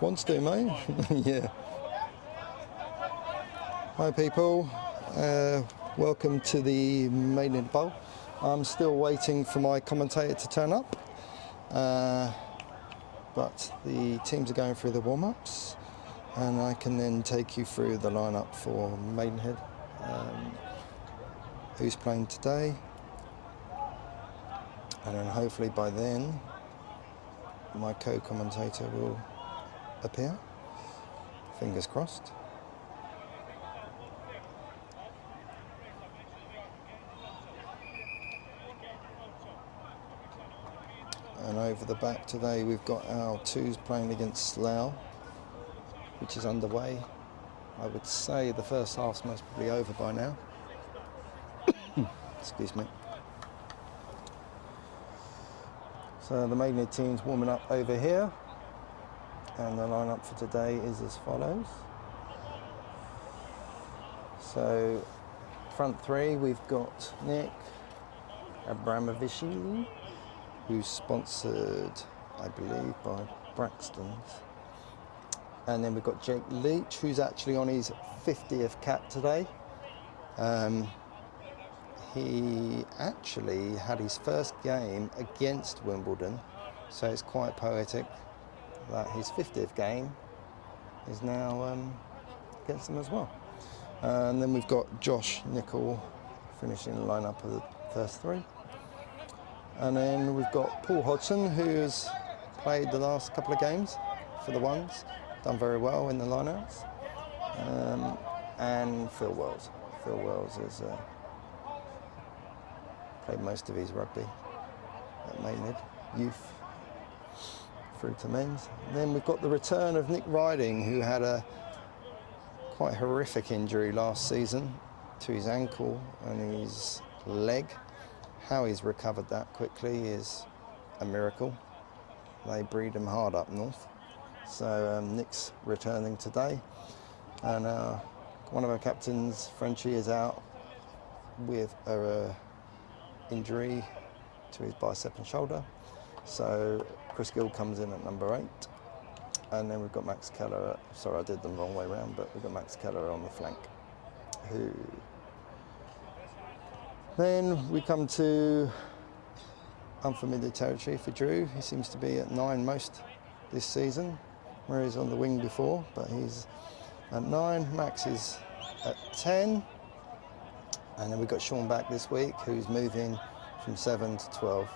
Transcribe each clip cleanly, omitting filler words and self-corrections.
Wants to, mate. Yeah. Hi, people. Welcome to the Maidenhead Bowl. I'm still waiting for my commentator to turn up, but the teams are going through the warm-ups, and I can then take you through the lineup for Maidenhead, who's playing today, and then hopefully by then my co-commentator will appear. Fingers crossed. And over the back today we've got our twos playing against Slough, which is underway. I would say the first half's most probably over by now. Excuse me. So the Maidenhead team's warming up over here, and the lineup for today is as follows. So front three, we've got Nick Abramovici, who's sponsored, I believe, by Braxton's. And then we've got Jake Leach, who's actually on his 50th cap today. He actually had his first game against Wimbledon, so it's quite poetic that his 50th game is now against them as well. And then we've got Josh Nichol finishing the lineup of the first three. And then we've got Paul Hodgson, who's played the last couple of games for the ones, done very well in the lineouts. And Phil Wells. Phil Wells has played most of his rugby at Maidenhead youth through to men's. And then we've got the return of Nick Riding, who had a quite horrific injury last season to his ankle and his leg. How he's recovered that quickly is a miracle. They breed him hard up north. So Nick's returning today, and one of our captains, Frenchie, is out with an injury to his bicep and shoulder. So Chris Gill comes in at number 8, and then we've got Max Keller. Sorry, I did them the wrong way around, but we've got Max Keller on the flank. Then we come to unfamiliar territory for Drew. He seems to be at 9 most this season, where he's on the wing before, but he's at 9. Max is at 10. And then we've got Sean back this week, who's moving from 7 to 12.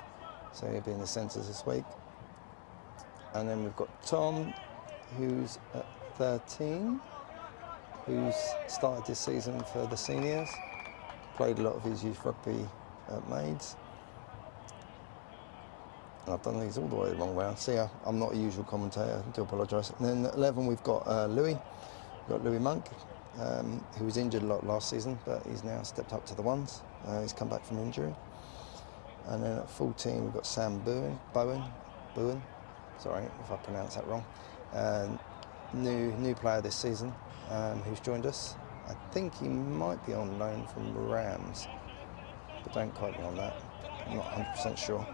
So he'll be in the centres this week. And then we've got Tom, who's at 13, who's started this season for the seniors. Played a lot of his youth rugby at Maids. And I've done these all the way the wrong way. See, I'm not a usual commentator, I do apologise. And then at 11 we've got Louis. We've got Louis Monk, who was injured a lot last season, but he's now stepped up to the ones. He's come back from injury. And then at 14 we've got Sam Bowen. Sorry if I pronounced that wrong. new player this season who's joined us. I think he might be on loan from Rams, but don't quote me on that. I'm not 100% sure.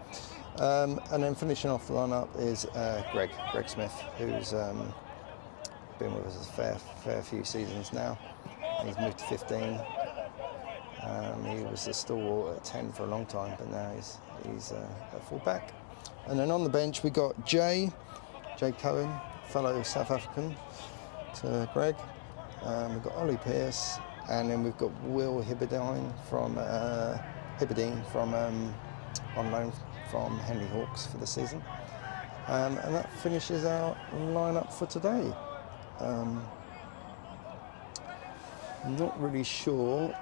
And then finishing off the lineup is Greg Smith, who's been with us a fair few seasons now. He's moved to 15. He was a stalwart at 10 for a long time, but now he's at full back. And then on the bench we got Jay Cohen, fellow South African to Greg. We've got Ollie Pearce, and then we've got Will Hibberdine from on loan from Henley Hawks for the season. And that finishes our lineup for today. I'm not really sure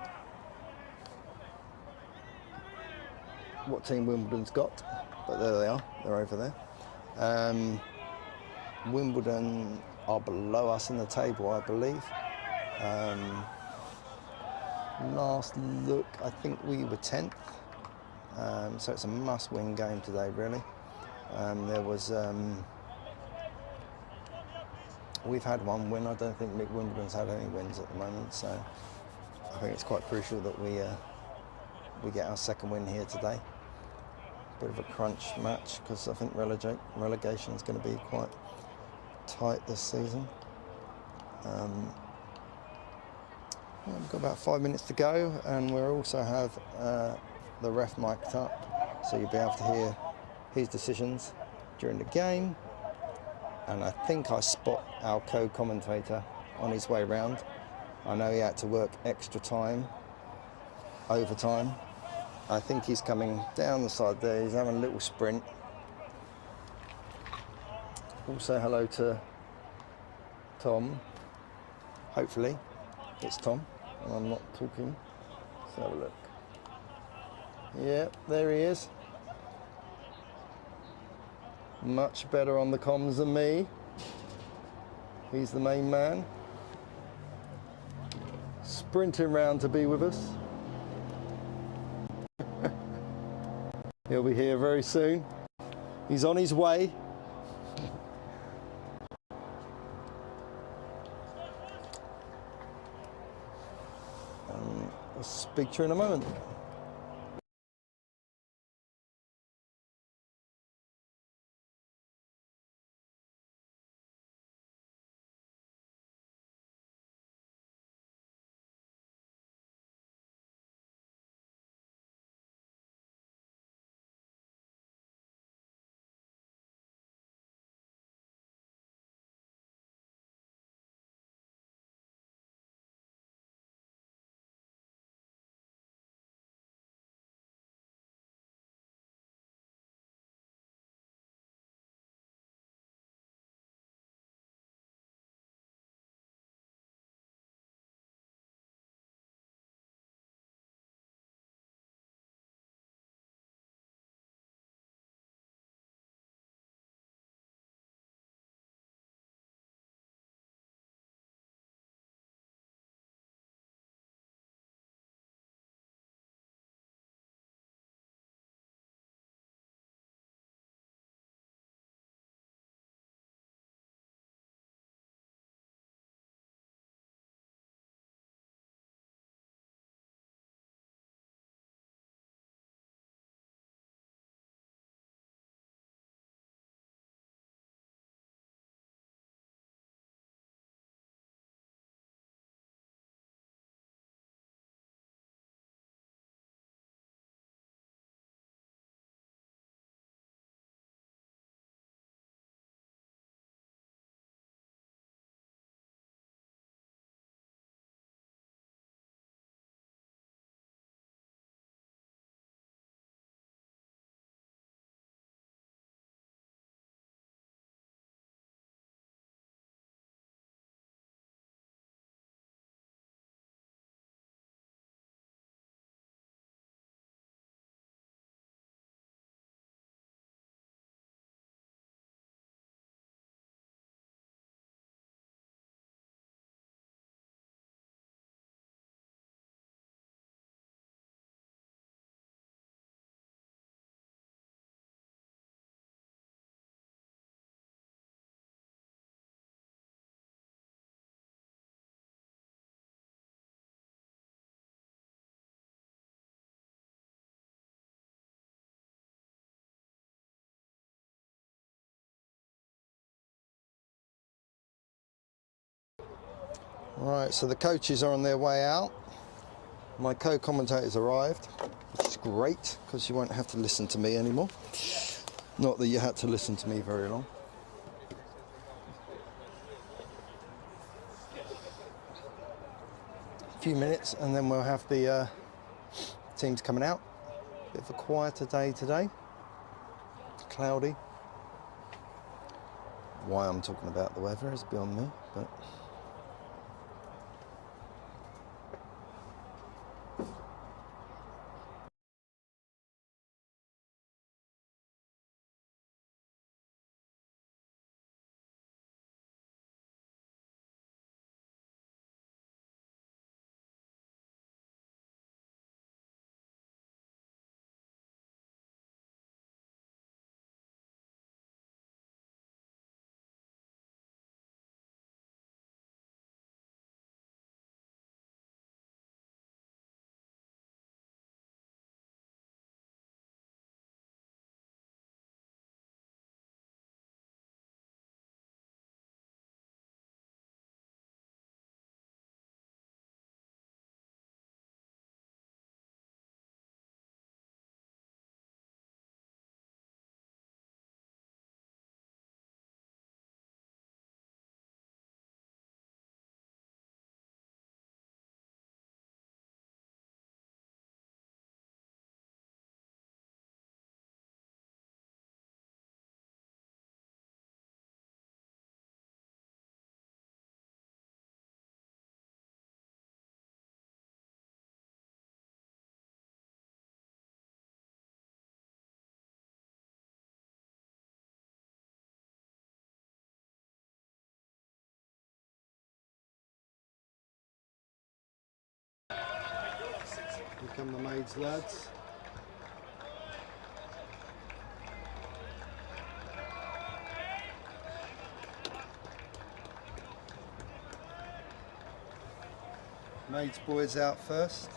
what team Wimbledon's got, but there they are, they're over there. Wimbledon are below us in the table, I believe. Last look, I think we were 10th, so it's a must-win game today, really. We've had one win. I don't think Wimbledon's had any wins at the moment, so I think it's quite crucial that we get our second win here today. Bit of a crunch match because I think relegation is going to be quite tight this season. We've got about 5 minutes to go, and we'll also have the ref mic'd up, so you'll be able to hear his decisions during the game. And I think I spot our co-commentator on his way round. I know he had to work extra time, overtime. I think he's coming down the side there. He's having a little sprint. Also hello to Tom. Hopefully it's Tom and I'm not talking. Let's have a look. Yeah, there he is. Much better on the comms than me. He's the main man. Sprinting round to be with us. He'll be here very soon. He's on his way. I'll speak to you in a moment. Right, so the coaches are on their way out. My co-commentator's arrived, which is great, because you won't have to listen to me anymore. Not that you had to listen to me very long. A few minutes, and then we'll have the teams coming out. Bit of a quieter day today. Cloudy. Why I'm talking about the weather is beyond me, but... Here come the maids, lads. Maids boys out first.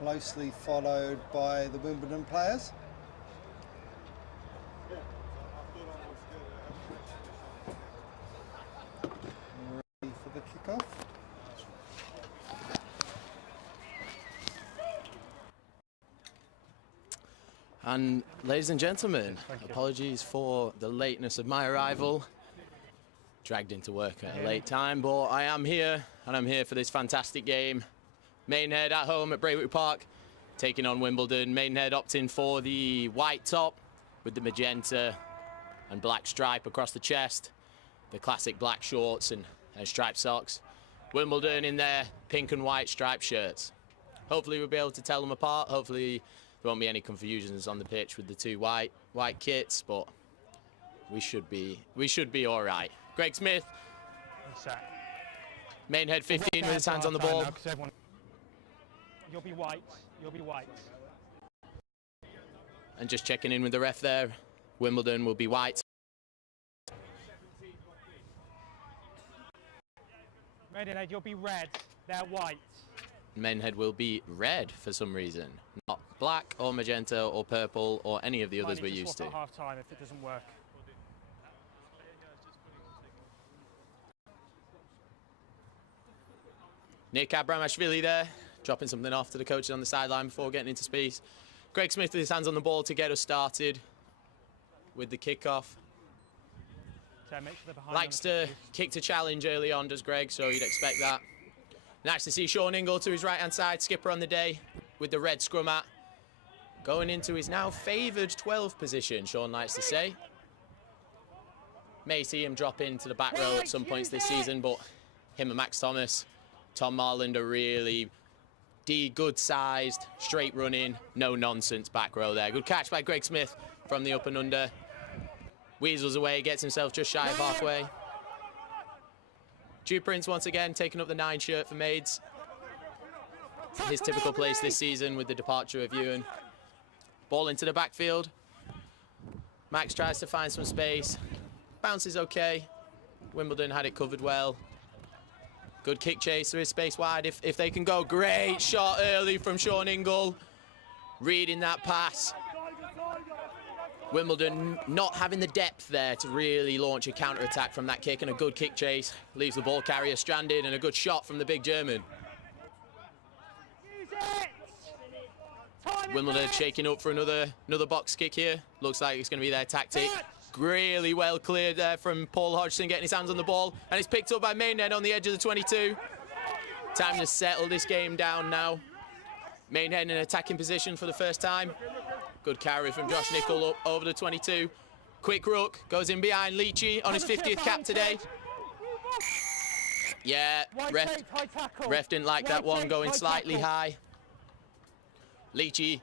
Closely followed by the Wimbledon players. Ready for the kickoff. And ladies and gentlemen, apologies for the lateness of my arrival. Dragged into work at a late time, but I am here, and I'm here for this fantastic game. Maidenhead at home at Braewood Park, taking on Wimbledon. Maidenhead opting for the white top with the magenta and black stripe across the chest, the classic black shorts and striped socks. Wimbledon in their pink and white striped shirts. Hopefully we'll be able to tell them apart. Hopefully there won't be any confusions on the pitch with the two white kits, but we should be all right. Greg Smith, Maidenhead 15 with his hands on the ball. You'll be white, you'll be white. And just checking in with the ref there, Wimbledon will be white. Maidenhead, you'll be red, they're white. Maidenhead will be red for some reason, not black or magenta or purple or any of the others we're used to. At half time if it doesn't work. Nick Abramashvili there, dropping something off to the coaches on the sideline before getting into space. Greg Smith with his hands on the ball to get us started with the kickoff. So make sure they're Likes to kick to challenge early on, does Greg, so you'd expect that. Nice to see Sean Ingle to his right-hand side, skipper on the day with the red scrum at. Going into his now favoured 12 position, Sean likes to say. May see him drop into the back row at some points this season, but him and Max Thomas, Tom Marland are really good-sized, straight running, no nonsense back row there. Good catch by Greg Smith from the up and under. Weasels away, gets himself just shy of halfway. Jude Prince once again taking up the 9 shirt for Maids. His typical place this season with the departure of Ewan. Ball into the backfield. Max tries to find some space. Bounce is okay. Wimbledon had it covered well. Good kick chase, there is space wide if they can go. Great shot early from Sean Ingle. Reading that pass. Wimbledon not having the depth there to really launch a counter-attack from that kick, and a good kick chase leaves the ball carrier stranded, and a good shot from the big German. Wimbledon shaking up for another box kick here. Looks like it's going to be their tactic. Really well cleared there from Paul Hodgson, getting his hands on the ball, and it's picked up by Maidenhead on the edge of the 22. Time to settle this game down now. Maidenhead in attacking position for the first time. Good carry from Josh Nicol up over the 22. Quick ruck, goes in behind Leachy on his 50th cap today. Yeah, ref didn't like that one, going slightly high. Leachy,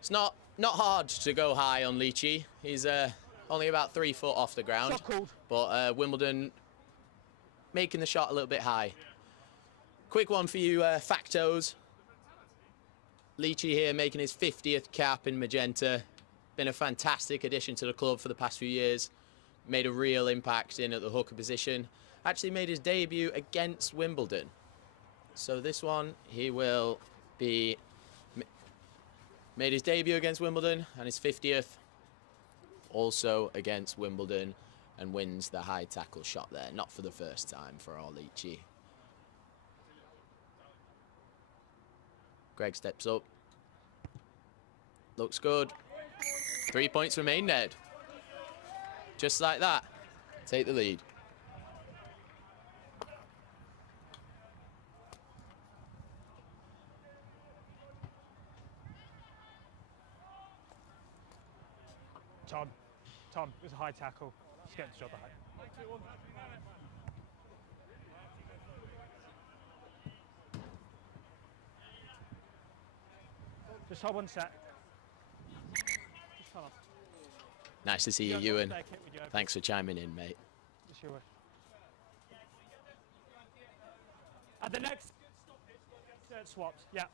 it's not hard to go high on Leachy. He's only about 3 foot off the ground, but Wimbledon making the shot a little bit high. Quick one for you factos. Leachy here making his 50th cap in magenta. Been a fantastic addition to the club for the past few years. Made a real impact in at the hooker position. Actually made his debut against Wimbledon. So this one, he will be... Made his debut against Wimbledon and his 50th. Also against Wimbledon, and wins the high tackle shot there. Not for the first time for our Leachy. Greg steps up. Looks good. 3 points for Maidenhead. Just like that. Take the lead. Tom, it was a high tackle. Just get the job ahead. Just hold one set. Just hold on. Nice to see you, Ewan. Thanks for chiming in, mate. Just your wish. At the next shirt swapped, yeah.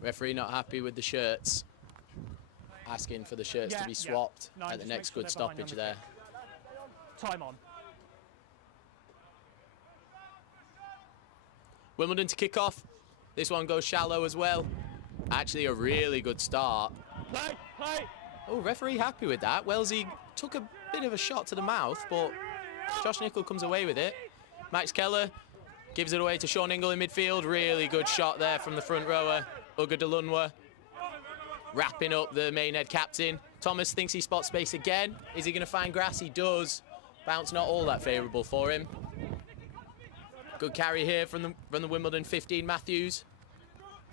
Referee not happy with the shirts. Asking for the shirts to be swapped at the next good stoppage there. Time on. Wimbledon to kick off. This one goes shallow as well. Actually a really good start. Play. Oh, referee happy with that. Wellesley took a bit of a shot to the mouth, but Josh Nicol comes away with it. Max Keller gives it away to Sean Ingle in midfield. Really good shot there from the front rower, Uga Delunwa. Wrapping up the Maidenhead captain. Thomas thinks he spots space again. Is he going to find grass? He does. Bounce not all that favourable for him. Good carry here from the Wimbledon 15, Matthews.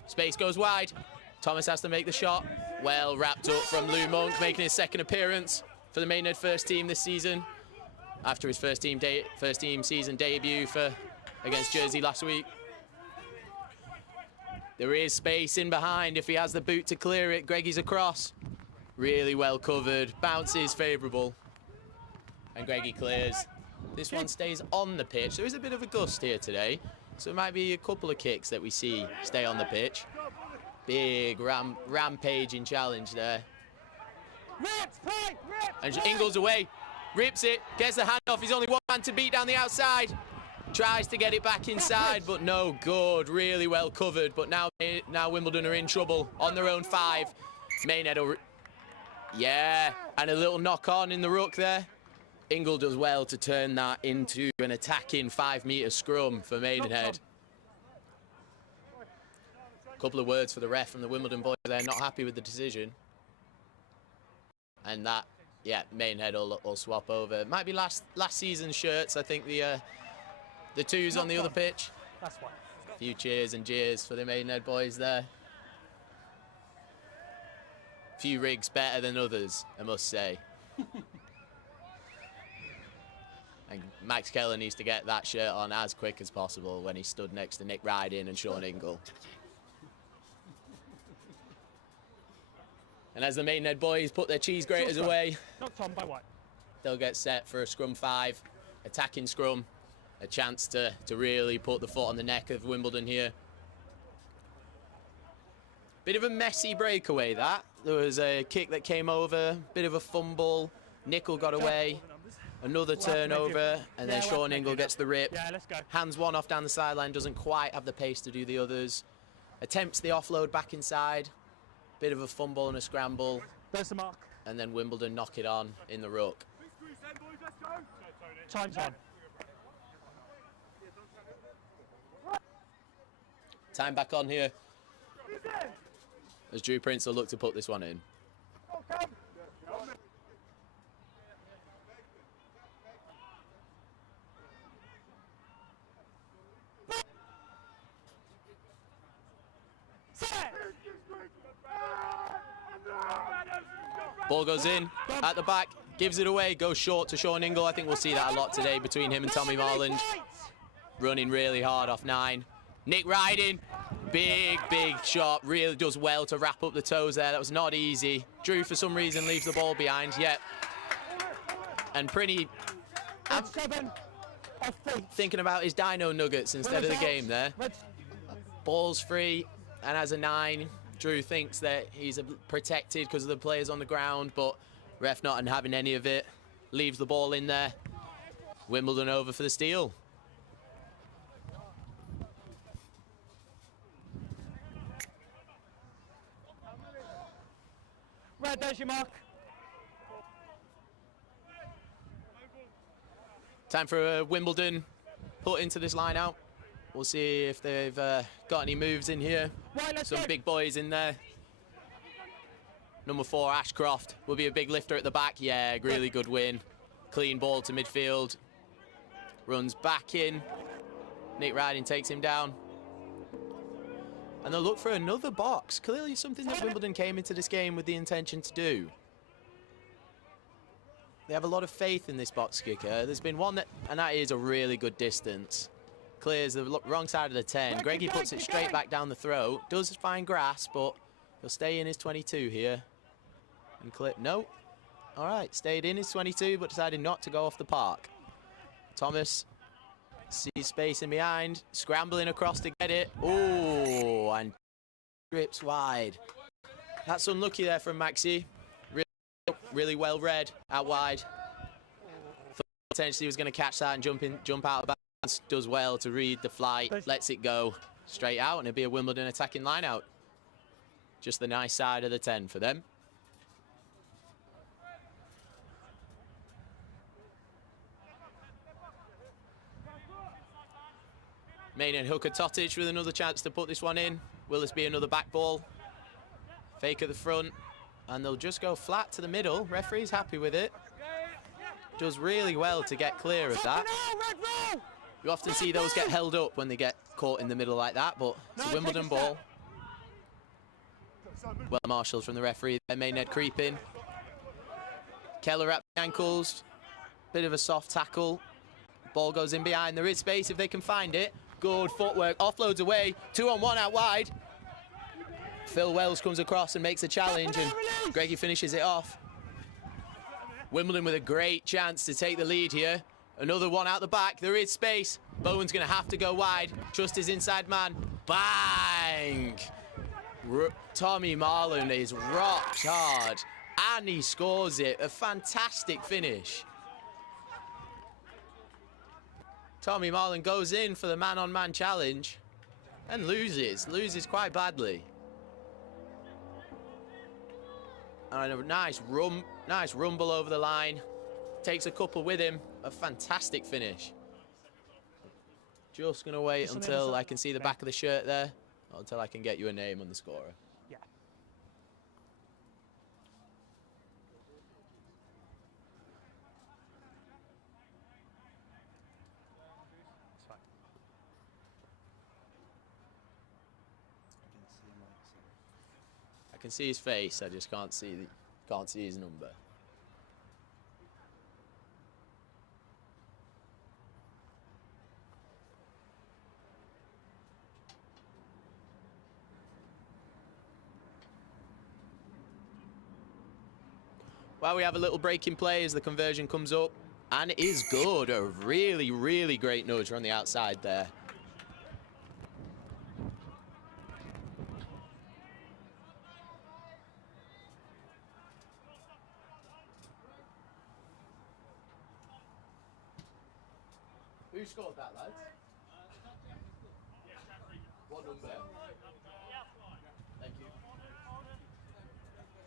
Space goes wide. Thomas has to make the shot. Well wrapped up from Lou Monk, making his second appearance for the Maidenhead first team this season. After his first team season debut against Jersey last week. There is space in behind if he has the boot to clear it. Greggy's across. Really well covered. Bounces favourable. And Greggy clears. This one stays on the pitch. There is a bit of a gust here today, so it might be a couple of kicks that we see stay on the pitch. Big rampaging challenge there. And Ingles away. Rips it. Gets the hand off. He's only one man to beat down the outside. Tries to get it back inside, but no good. Really well covered. But now Wimbledon are in trouble on their own 5. Maidenhead, yeah, and a little knock on in the ruck there. Ingle does well to turn that into an attacking 5-metre scrum for Maidenhead. A couple of words for the ref from the Wimbledon boys. They're not happy with the decision. And that, yeah, Maidenhead will swap over. Might be last season's shirts. I think the twos on the other pitch. That's one. A few cheers and jeers for the Maidenhead boys there. A few rigs better than others, I must say. And Max Keller needs to get that shirt on as quick as possible when he stood next to Nick Riding and Sean Ingle. And as the Maidenhead boys put their cheese graters away, knocked on by White. They'll get set for a scrum 5, attacking scrum. A chance to really put the foot on the neck of Wimbledon here. Bit of a messy breakaway that. There was a kick that came over, bit of a fumble. Nicol got away, another turnover, and then Sean Ingle gets the rip. Yeah, let's go. Hands one off down the sideline, doesn't quite have the pace to do the others. Attempts the offload back inside. Bit of a fumble and a scramble. There's the mark. and then Wimbledon knock it on in the ruck. Time's on. Time back on here, as Drew Prince will look to put this one in. Ball goes in, at the back, gives it away, goes short to Sean Ingle. I think we'll see that a lot today between him and Tommy Marland. Running really hard off 9. Nick Riding, big shot, really does well to wrap up the toes there. That was not easy. Drew, for some reason, leaves the ball behind, yet. And Prinny, thinking about his dino nuggets instead of the game there. Ball's free, and as a 9, Drew thinks that he's protected because of the players on the ground, but ref not having any of it. Leaves the ball in there. Wimbledon over for the steal. Red, there's your mark. Time for Wimbledon put into this line out. We'll see if they've got any moves in here. Right, some big boys in there. Number 4, Ashcroft, will be a big lifter at the back. Yeah, really good win. Clean ball to midfield. Runs back in. Nick Riding takes him down. And they'll look for another box. Clearly something that Wimbledon came into this game with the intention to do. They have a lot of faith in this box kicker. There's been one and that is a really good distance. Clears the wrong side of the 10. Greggy puts it straight back down the throat. Does find grass, but he'll stay in his 22 here. And clip, no. All right, stayed in his 22, but decided not to go off the park. Thomas sees space in behind, scrambling across to get it. Oh, and strips wide. That's unlucky there from Maxi. Really well read out wide. Thought potentially he was going to catch that and jump out of bounds. Does well to read the flight, lets it go straight out, and it'll be a Wimbledon attacking line out. Just the nice side of the 10 for them. Maidenhead hooker Totic with another chance to put this one in. Will this be another back ball? Fake at the front, and they'll just go flat to the middle. Referee's happy with it. Does really well to get clear of that. You often see those get held up when they get caught in the middle like that, but it's a Wimbledon ball. Well marshalled from the referee. Maidenhead creeping. Keller at the ankles. Bit of a soft tackle. Ball goes in behind. There is space if they can find it. Good footwork. Offloads away. 2-on-1 out wide. Phil Wells comes across and makes a challenge, and Greggy finishes it off. Wimbledon with a great chance to take the lead here. Another one out the back. There is space. Bowen's going to have to go wide. Trust his inside man. Bang! Tommy Marland is rocked hard, and he scores it. A fantastic finish. Tommy Marland goes in for the man-on-man challenge and loses quite badly. And a nice rumble over the line. Takes a couple with him. A fantastic finish. Just gonna wait until I can see the back of the shirt there, or until I can get you a name on the scorer. Yeah. That's fine. I can see his face. I just can't see his number. Well, we have a little break in play as the conversion comes up, and it is good. A really, really great nudge on the outside there. Who scored that, lads? What number? Thank you.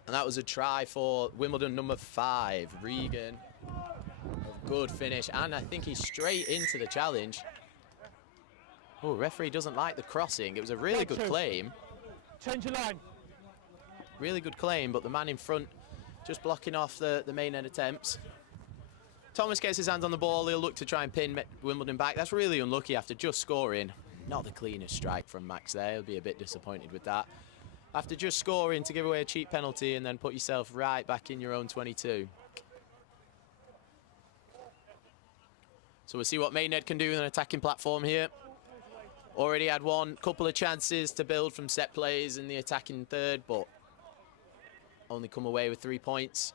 And that was a try for Wimbledon number 5, Regan. A good finish, and I think he's straight into the challenge. Oh, referee doesn't like the crossing. It was a really good claim. Change your line. Really good claim, but the man in front just blocking off the Maidenhead attempts. Thomas gets his hands on the ball. He'll look to try and pin Wimbledon back. That's really unlucky after just scoring. Not the cleanest strike from Max there. He'll be a bit disappointed with that. After just scoring to give away a cheap penalty and then put yourself right back in your own 22. So we'll see what Maidenhead can do in an attacking platform here. Already had one couple of chances to build from set plays in the attacking third, but only come away with 3 points.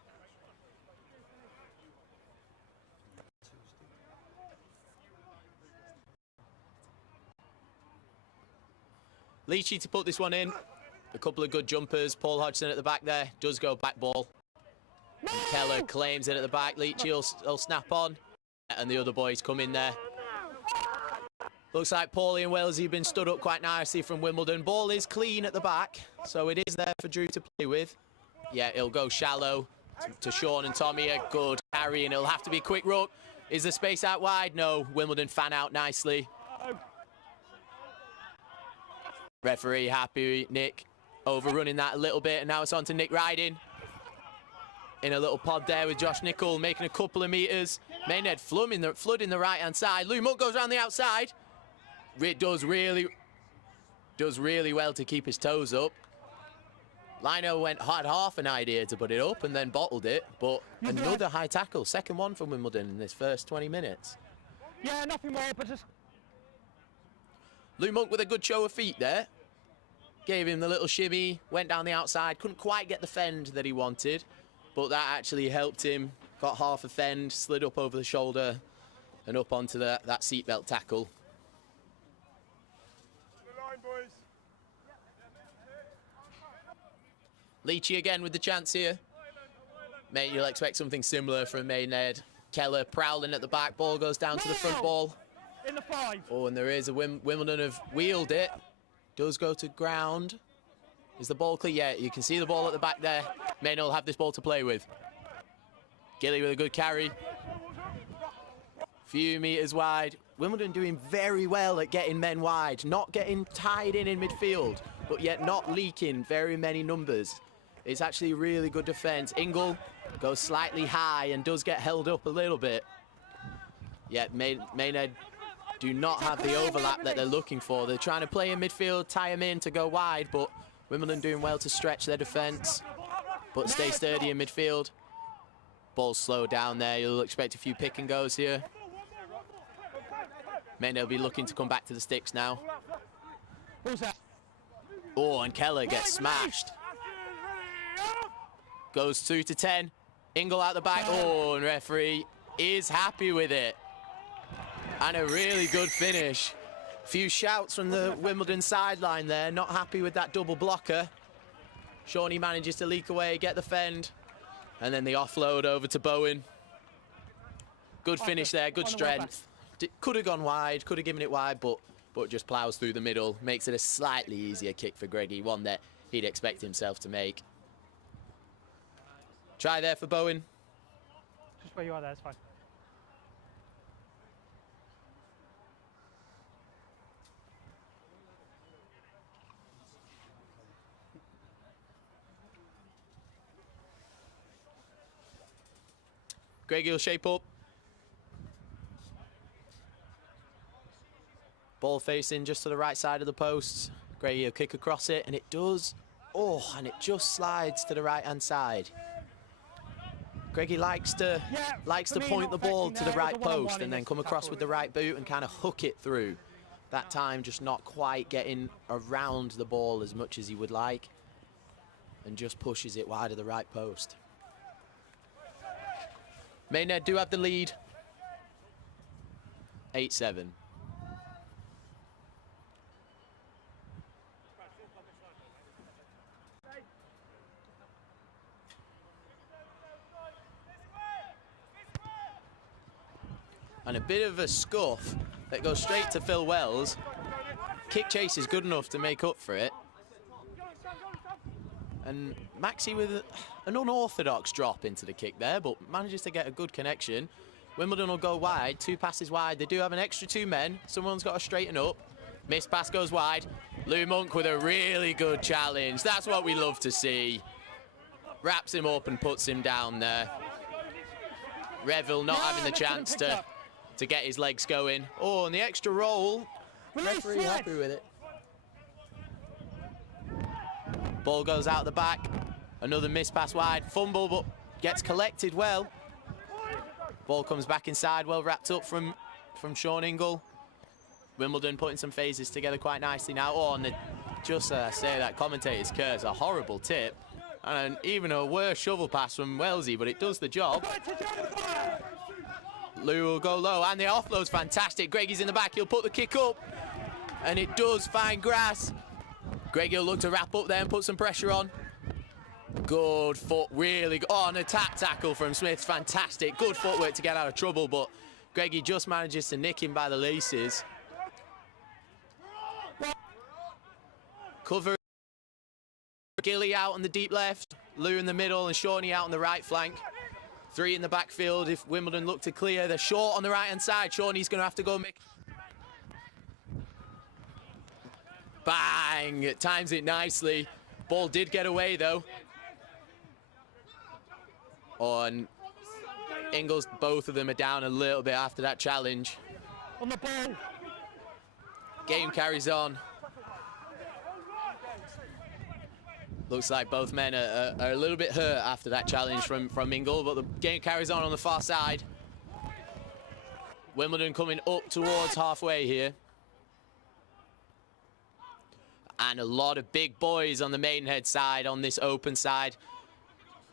Leachy to put this one in. A couple of good jumpers. Paul Hodgson at the back there. Does go back ball. No! Keller claims it at the back. Leachy will snap on. And the other boys come in there. Looks like Paulie and Wellesley have been stood up quite nicely from Wimbledon. Ball is clean at the back. So it is there for Drew to play with. Yeah, it'll go shallow to Sean and Tommy. A good carry, and it'll have to be a quick ruck. Is the space out wide? No. Wimbledon fan out nicely. Referee happy. Nick overrunning that a little bit, and now it's on to Nick Riding. In a little pod there with Josh Nichol, making a couple of meters. Maidenhead flooding the right-hand side. Lou Muck goes around the outside. It does really well to keep his toes up. Lino had half an idea to put it up and then bottled it, but another high tackle. Second one from Wimbledon in this first 20 minutes. Yeah, nothing more, but just... Lou Monk with a good show of feet there. Gave him the little shimmy, went down the outside, couldn't quite get the fend that he wanted, but that actually helped him. Got half a fend, slid up over the shoulder and up onto that seatbelt tackle. Leachy again with the chance here. Mate, you'll expect something similar from Maidenhead. Keller prowling at the back, ball goes down to the front ball. In the 5. Oh, and there is a Wimbledon have wheeled it. Does go to ground. Is the ball clear? Yeah, you can see the ball at the back there. Maidenhead will have this ball to play with. Gilly with a good carry. Few meters wide. Wimbledon doing very well at getting men wide. Not getting tied in midfield, but yet not leaking very many numbers. It's actually really good defence. Ingle goes slightly high and does get held up a little bit. Yet Maidenhead do not have the overlap that they're looking for. They're trying to play in midfield, tie them in to go wide, but Wimbledon doing well to stretch their defence, but stay sturdy in midfield. Ball's slowed down there. You'll expect a few pick and goes here. Maidenhead will be looking to come back to the sticks now. Who's that? Oh, and Keller gets smashed. Goes 2 to 10. Ingle out the back. Oh, and referee is happy with it. And a really good finish. A few shouts from the Wimbledon sideline there. Not happy with that double blocker. Shawnee manages to leak away, get the fend. And then the offload over to Bowen. Good finish there, good strength. Could have gone wide, could have given it wide, but just plows through the middle. Makes it a slightly easier kick for Greggy, one that he'd expect himself to make. Try there for Bowen. Just where you are there, it's fine. Greggy will shape up. Ball facing just to the right side of the post. Greggy will kick across it, and it does. Oh, and it just slides to the right-hand side. Greggy likes to point the ball to the right post and then come across with the right boot and kind of hook it through. That time just not quite getting around the ball as much as he would like, and just pushes it wide of the right post. Maidenhead do have the lead. 8-7. And a bit of a scuff that goes straight to Phil Wells. Kick chase is good enough to make up for it. And Maxi with an unorthodox drop into the kick there, but manages to get a good connection. Wimbledon will go wide, 2 passes wide. They do have an extra 2 men. Someone's got to straighten up. Missed pass goes wide. Lou Monk with a really good challenge. That's what we love to see. Wraps him up and puts him down there. Revel not having the chance to get his legs going. Oh, and the extra roll. Referee happy with it. Ball goes out the back. Another miss pass wide. Fumble, but gets collected well. Ball comes back inside, well wrapped up from Sean Ingle. Wimbledon putting some phases together quite nicely now. Oh, and just say that commentator's curse, a horrible tip. And even a worse shovel pass from Wellesley, but it does the job. Lou will go low, and the offload's fantastic. Greggy's in the back, he'll put the kick up, and it does find grass. Greggy will look to wrap up there and put some pressure on. Good foot, really good. Oh, and a tap tackle from Smith, fantastic. Good footwork to get out of trouble, but Greggy just manages to nick him by the laces. Cover. Gilly out on the deep left, Lou in the middle, and Shawnee out on the right flank. 3 in the backfield if Wimbledon look to clear. They're short on the right-hand side. Shawnee's going to have to go make... Bang! It times it nicely. Ball did get away, though. Oh, and Ingles, both of them are down a little bit after that challenge. On the ball. Game carries on. Looks like both men are a little bit hurt after that challenge from Ingle, but the game carries on the far side. Wimbledon coming up towards halfway here. And a lot of big boys on the Maidenhead side, on this open side.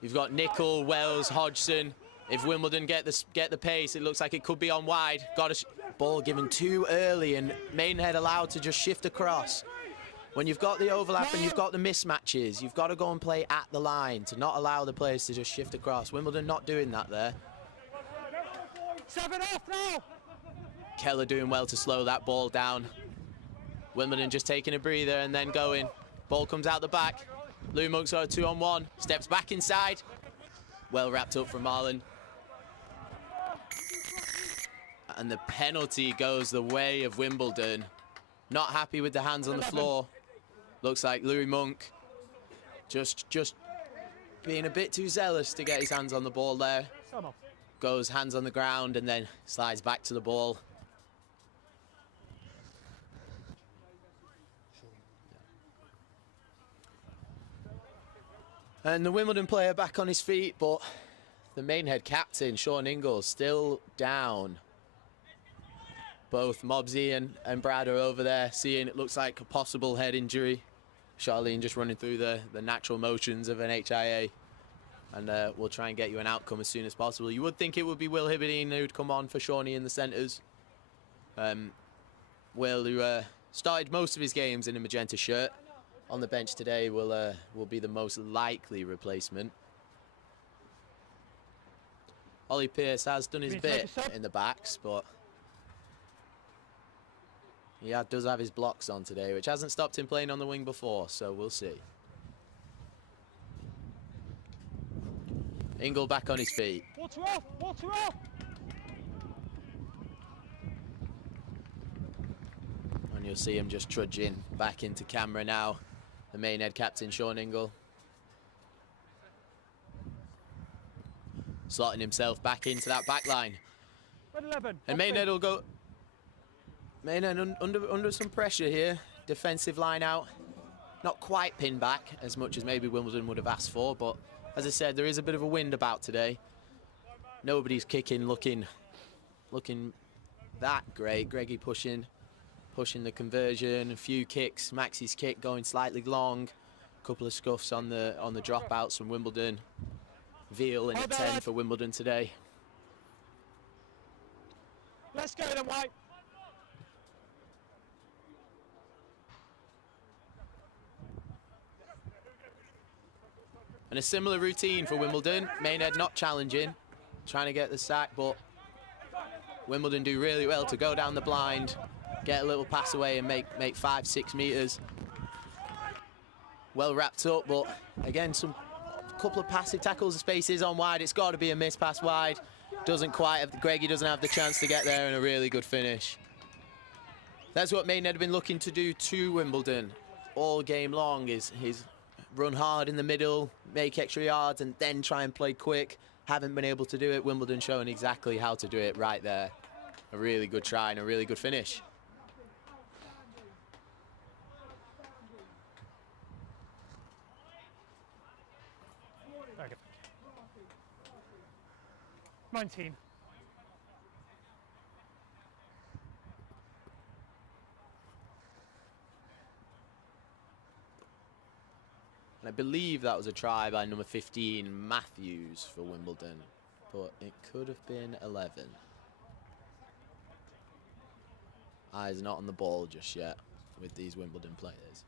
You've got Nicol, Wells, Hodgson. If Wimbledon get the pace, it looks like it could be on wide. Got a ball given too early, and Maidenhead allowed to just shift across. When you've got the overlap and you've got the mismatches, you've got to go and play at the line to not allow the players to just shift across. Wimbledon not doing that there. 7 off now. Keller doing well to slow that ball down. Wimbledon just taking a breather and then going. Ball comes out the back. Lou Monk's got a 2-on-1. Steps back inside. Well wrapped up from Marlon. And the penalty goes the way of Wimbledon. Not happy with the hands on the floor. Looks like Louis Monk just being a bit too zealous to get his hands on the ball there. Goes hands on the ground and then slides back to the ball. And the Wimbledon player back on his feet, but the Maidenhead captain, Sean Ingle, still down. Both Mobsy and Brad are over there, seeing it looks like a possible head injury. Charlene just running through the natural motions of an HIA. And we'll try and get you an outcome as soon as possible. You would think it would be Will Hibberdine who'd come on for Shawnee in the centres. Will, who started most of his games in a magenta shirt, on the bench today will be the most likely replacement. Ollie Pearce has done his bit in the backs, but he does have his blocks on today, which hasn't stopped him playing on the wing before, so we'll see. Ingle back on his feet. Water off! Water off! And you'll see him just trudging back into camera now. The Maidenhead captain, Sean Ingle. Slotting himself back into that back line. And Maidenhead will go... Maidenhead under some pressure here. Defensive line out. Not quite pinned back as much as maybe Wimbledon would have asked for, but as I said, there is a bit of a wind about today. Nobody's kicking, looking that great. Greggy pushing the conversion, a few kicks. Maxi's kick going slightly long. A couple of scuffs on the dropouts from Wimbledon. Veal in at 10 for Wimbledon today. Let's go then, White. And a similar routine for Wimbledon. Maidenhead not challenging, trying to get the sack, but Wimbledon do really well to go down the blind, get a little pass away and make 5-6 metres. well wrapped up, but again, some couple of passive tackles. The space is on wide. It's got to be a miss pass wide. Doesn't quite have, Greggy doesn't have the chance to get there, and a really good finish. That's what Maidenhead have been looking to do to Wimbledon all game long, is run hard in the middle, make extra yards, and then try and play quick. Haven't been able to do it. Wimbledon showing exactly how to do it right there. A really good try and a really good finish. Very good. 19. And I believe that was a try by number 15, Matthews, for Wimbledon, but it could have been 11. Eyes not on the ball just yet with these Wimbledon players.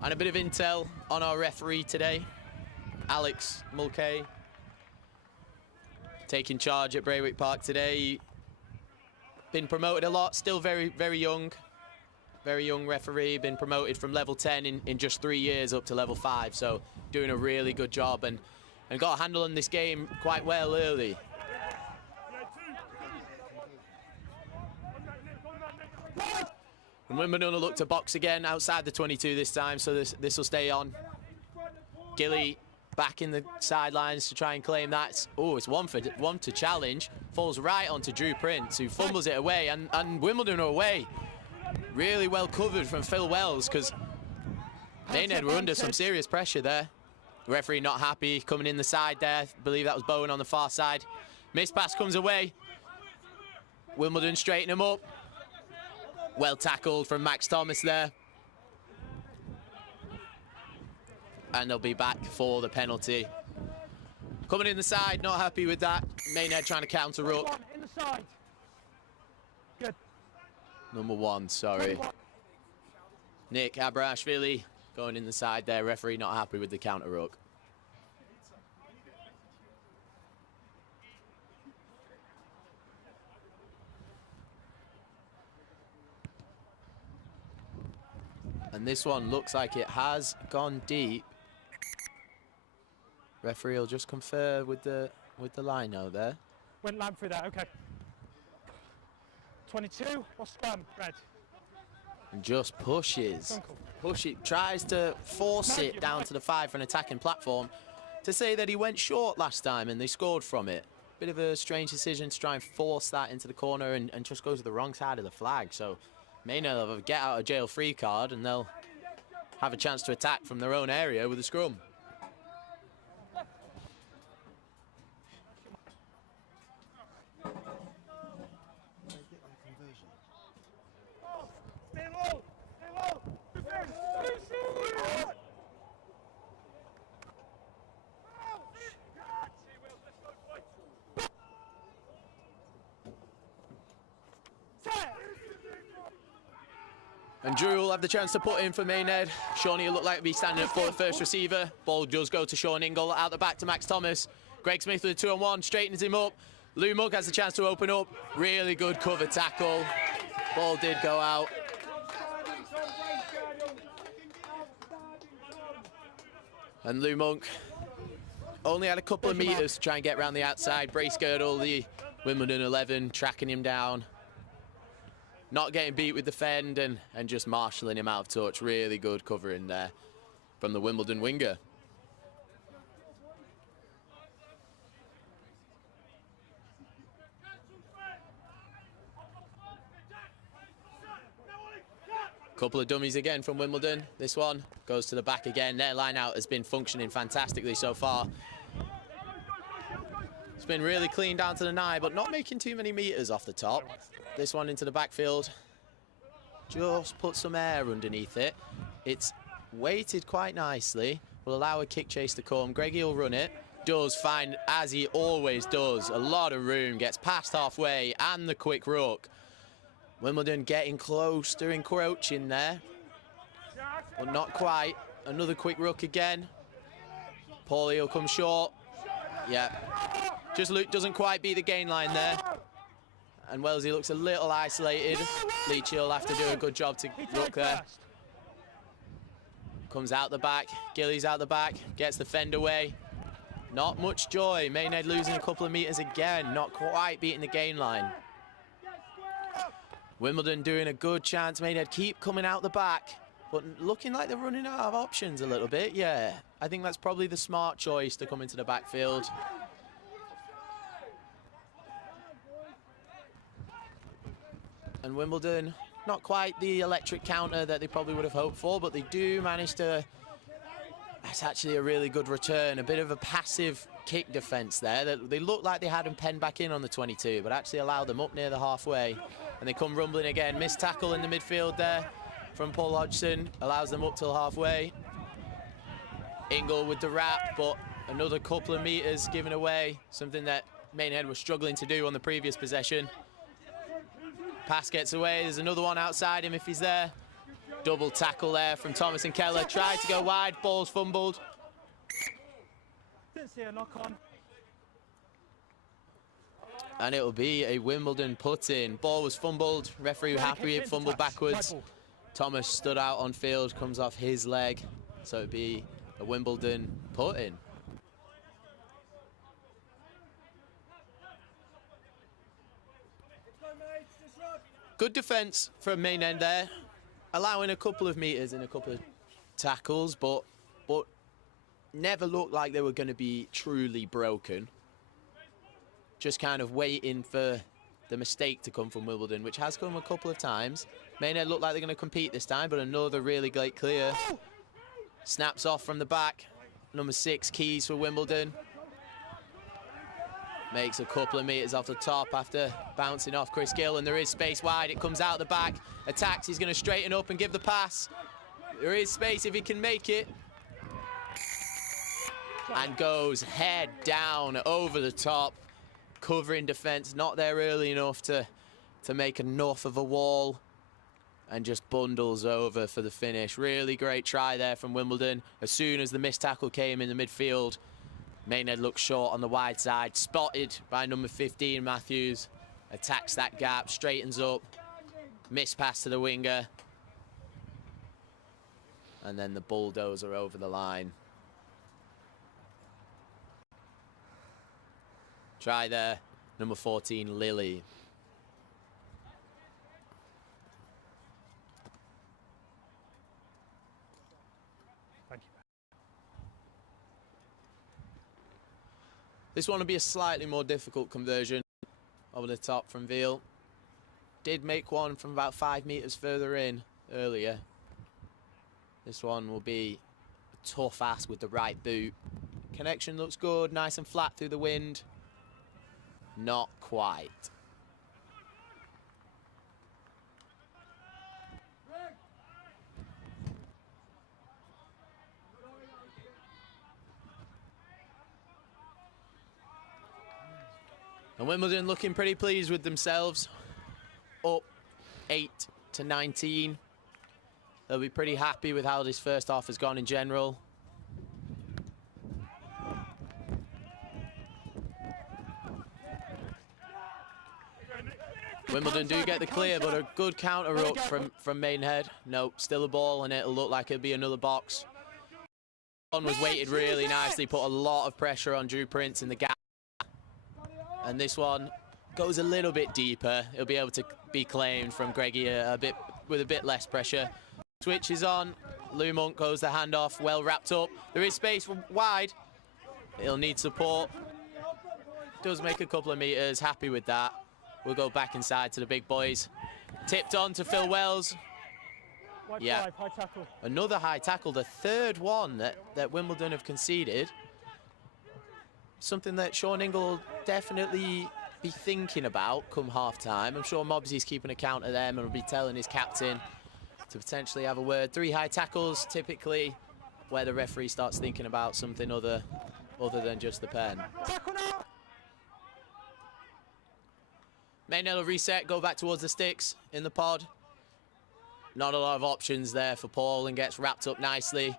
And a bit of intel on our referee today, Alex Mulcahy, taking charge at Braywick Park today. Been promoted a lot, still very young referee. Been promoted from level 10 in just 3 years up to level 5, so doing a really good job and got a handle on this game quite well early. And Wimbledon will look to box again outside the 22 this time, so this will stay on. Gilly back in the sidelines to try and claim that. Oh, it's one to challenge. Falls right onto Drew Prince, who fumbles it away, and Wimbledon are away. Really well covered from Phil Wells, because Maidenhead were under some serious pressure there. The referee not happy, coming in the side there. I believe that was Bowen on the far side. Miss pass comes away. Wimbledon straighten him up. Well tackled from Max Thomas there. And they'll be back for the penalty. Coming in the side, not happy with that. Maidenhead trying to counter ruck. In the side. Good. Number 1, sorry. Nick Abrashvili going in the side there. Referee not happy with the counter ruck. And this one looks like it has gone deep. Referee will just confer with the line out there. Went lamp through that, okay. 22, what's spam, red? And just pushes. Tries to force it down to the 5 for an attacking platform, to say that he went short last time and they scored from it. Bit of a strange decision to try and force that into the corner and just go to the wrong side of the flag. So Maidenhead will have a get out of jail free card, and they'll have a chance to attack from their own area with a scrum. And Drew will have the chance to put in for Maidenhead. Shawnee will look like to be standing up for the first receiver. Ball does go to Sean Ingle, out the back to Max Thomas. Greg Smith with a 2-on-1, straightens him up. Lou Monk has the chance to open up. Really good cover tackle. Ball did go out. And Lou Monk only had a couple of meters to try and get around the outside. Brace girdle, the Wimbledon 11, tracking him down. Not getting beat with the fend and just marshalling him out of touch. Really good covering there from the Wimbledon winger. Couple of dummies again from Wimbledon. This one goes to the back again. Their line out has been functioning fantastically so far. It's been really clean down to the 9, but not making too many meters off the top. This one into the backfield. Just put some air underneath it. It's weighted quite nicely. Will allow a kick chase to come. Greggy will run it. Does find, as he always does, a lot of room. Gets past halfway and the quick ruck. Wimbledon getting close, encroaching there. but not quite. Another quick ruck again. Paulie will come short. Yeah, just doesn't quite beat the gain line there. And Wellesley looks a little isolated. Leachy will have to do a good job to ruck there. Comes out the back, Gillies out the back, gets the fend away. Not much joy. Maidenhead losing a couple of meters again, not quite beating the gain line. Wimbledon doing a good chance. Maidenhead keep coming out the back, but looking like they're running out of options a little bit. Yeah, I think that's probably the smart choice to come into the backfield. And Wimbledon, not quite the electric counter that they probably would have hoped for, but they do manage to... That's actually a really good return. A bit of a passive kick defence there. They looked like they had them penned back in on the 22, but actually allowed them up near the halfway. And they come rumbling again. Missed tackle in the midfield there from Paul Hodgson. Allows them up till halfway. Ingle with the wrap, but another couple of meters given away. Something that Maidenhead was struggling to do on the previous possession. Pass gets away. There's another one outside him if he's there. Double tackle there from Thomas and Keller. Tried to go wide. Ball's fumbled. Didn't see a knock on. And it will be a Wimbledon put-in. Ball was fumbled. Referee happy it fumbled backwards. Thomas stood out on field, comes off his leg. So it'd be a Wimbledon put-in. Good defence from main end there. Allowing a couple of meters and a couple of tackles, but never looked like they were going to be truly broken. Just kind of waiting for the mistake to come from Wimbledon, which has come a couple of times. Maidenhead look like they're going to compete this time, but another really great clear. Snaps off from the back. Number 6, Keys for Wimbledon. Makes a couple of meters off the top after bouncing off Chris Gill, and there is space wide. It comes out the back. Attacks, he's going to straighten up and give the pass. There is space if he can make it. And goes head down over the top. Covering defence, not there early enough to make enough of a wall. And just bundles over for the finish. Really great try there from Wimbledon. As soon as the missed tackle came in the midfield, Maidenhead looks short on the wide side. Spotted by number 15, Matthews. Attacks that gap, straightens up. Miss pass to the winger. And then the bulldozer over the line. Try there, number 14, Lily. Thank you. This one will be a slightly more difficult conversion over the top from Veal. Did make one from about 5 meters further in earlier. This one will be a tough ask with the right boot. Connection looks good, nice and flat through the wind. Not quite. And Wimbledon looking pretty pleased with themselves. Up 8-19. They'll be pretty happy with how this first half has gone in general. Wimbledon do get the clear, but a good counter up from Maidenhead. Nope, still a ball, and it'll look like it'll be another box. One was weighted really nicely, put a lot of pressure on Drew Prince in the gap. And this one goes a little bit deeper. It'll be able to be claimed from Greggy with a bit less pressure. Switch is on. Lou Monk goes the handoff, well wrapped up. There is space wide. He'll need support. Does make a couple of meters, happy with that. We'll go back inside to the big boys. Tipped on to Phil Wells. Yeah, high tackle. Another high tackle, the third one that Wimbledon have conceded. Something that Sean Ingle will definitely be thinking about come half-time. I'm sure Mobsy's keeping account of them and will be telling his captain to potentially have a word. 3 high tackles, typically where the referee starts thinking about something other than just the pen. Tackle now. Maidenhead will reset, go back towards the sticks in the pod. Not a lot of options there for Paul, and gets wrapped up nicely.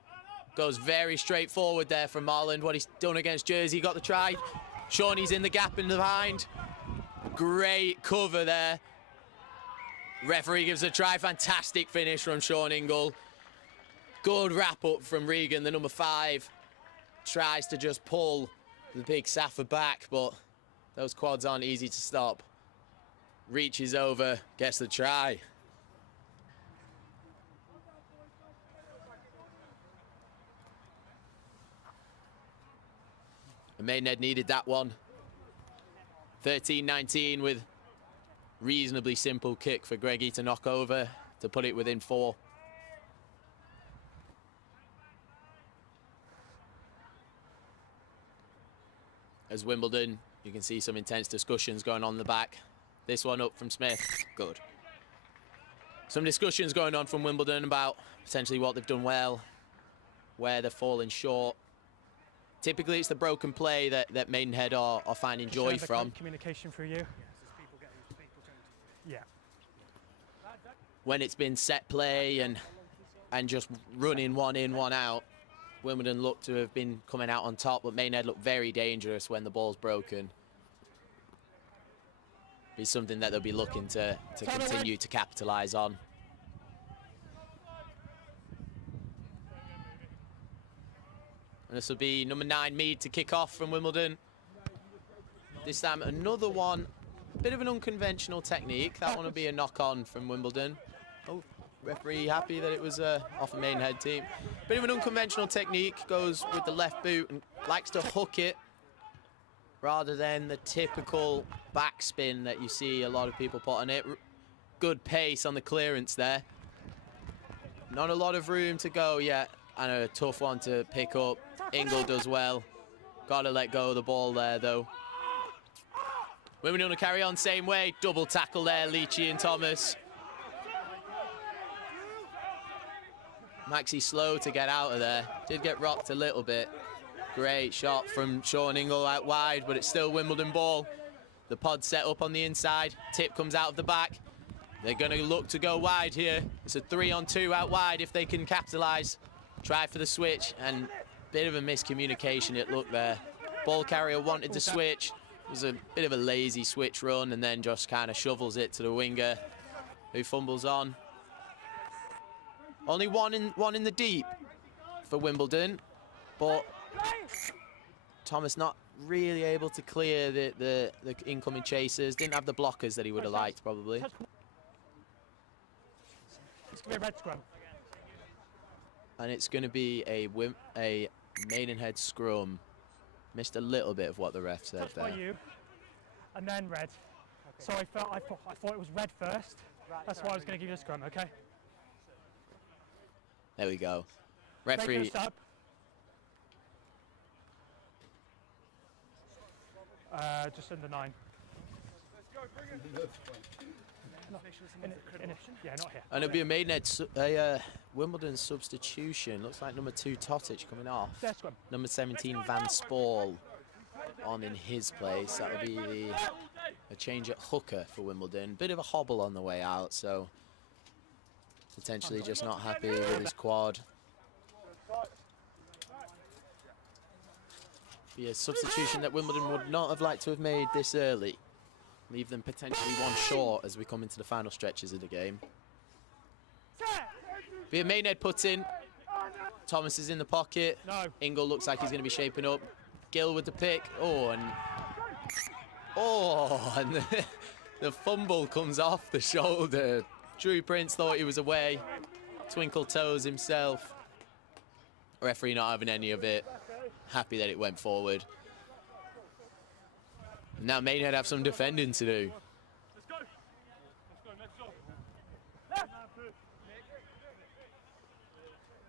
Goes very straightforward there from Marland. What he's done against Jersey, got the try. Shawnee's in the gap in the behind. Great cover there. Referee gives a try. Fantastic finish from Sean Ingle. Good wrap up from Regan, the number 5. Tries to just pull the big Safa back, but those quads aren't easy to stop. Reaches over, gets the try. And Maidenhead needed that one. 13-19 with reasonably simple kick for Greggy to knock over to put it within 4. As Wimbledon, you can see some intense discussions going on in the back. This one up from Smith, good. Some discussions going on from Wimbledon about potentially what they've done well, where they're falling short. Typically, it's the broken play that Maidenhead are finding joy from. Communication through you. Yeah. When it's been set play and just running one in, one out, Wimbledon look to have been coming out on top, but Maidenhead look very dangerous when the ball's broken. Be something that they'll be looking to continue to capitalise on. And this will be number 9, Mead, to kick off from Wimbledon. This time, another one. Bit of an unconventional technique. That one will be a knock-on from Wimbledon. Oh, referee happy that it was off a Maidenhead team. Bit of an unconventional technique. Goes with the left boot and likes to hook it rather than the typical backspin that you see a lot of people put on it. Good pace on the clearance there. Not a lot of room to go yet. And a tough one to pick up. Ingle does well. Got to let go of the ball there, though. Wimbledon will carry on same way. Double tackle there, Leachy and Thomas. Maxi slow to get out of there. Did get rocked a little bit. Great shot from Sean Ingle out wide, but it's still Wimbledon ball. The pod set up on the inside. Tip comes out of the back. They're going to look to go wide here. It's a 3-on-2 out wide if they can capitalise. Try for the switch, and bit of a miscommunication it looked there. Ball carrier wanted to switch. It was a bit of a lazy switch run, and then just kind of shovels it to the winger, who fumbles on. Only one in the deep for Wimbledon, but Thomas not really able to clear the incoming chasers. Didn't have the blockers that he would have liked, probably. It's going to be a red scrum. And it's going to be a Maidenhead scrum. Missed a little bit of what the ref said there. By you, and then red. So I thought it was red first. That's why I was going to give you a scrum, okay? There we go. Referee. Just under 9. Yeah, not here. And it'll be a Maidenhead, Wimbledon substitution. Looks like number 2 Totic coming off. Number 17 Van Spall on in his place. That'll be a change at hooker for Wimbledon. Bit of a hobble on the way out, so potentially just not happy with his quad. Be a substitution that Wimbledon would not have liked to have made this early. Leave them potentially one short as we come into the final stretches of the game. Be a Maidenhead puts in. Thomas is in the pocket. No. Ingle looks like he's going to be shaping up. Gill with the pick. And the fumble comes off the shoulder. Drew Prince thought he was away. Twinkle toes himself. Referee not having any of it. Happy that it went forward. Now Maidenhead have some defending to do.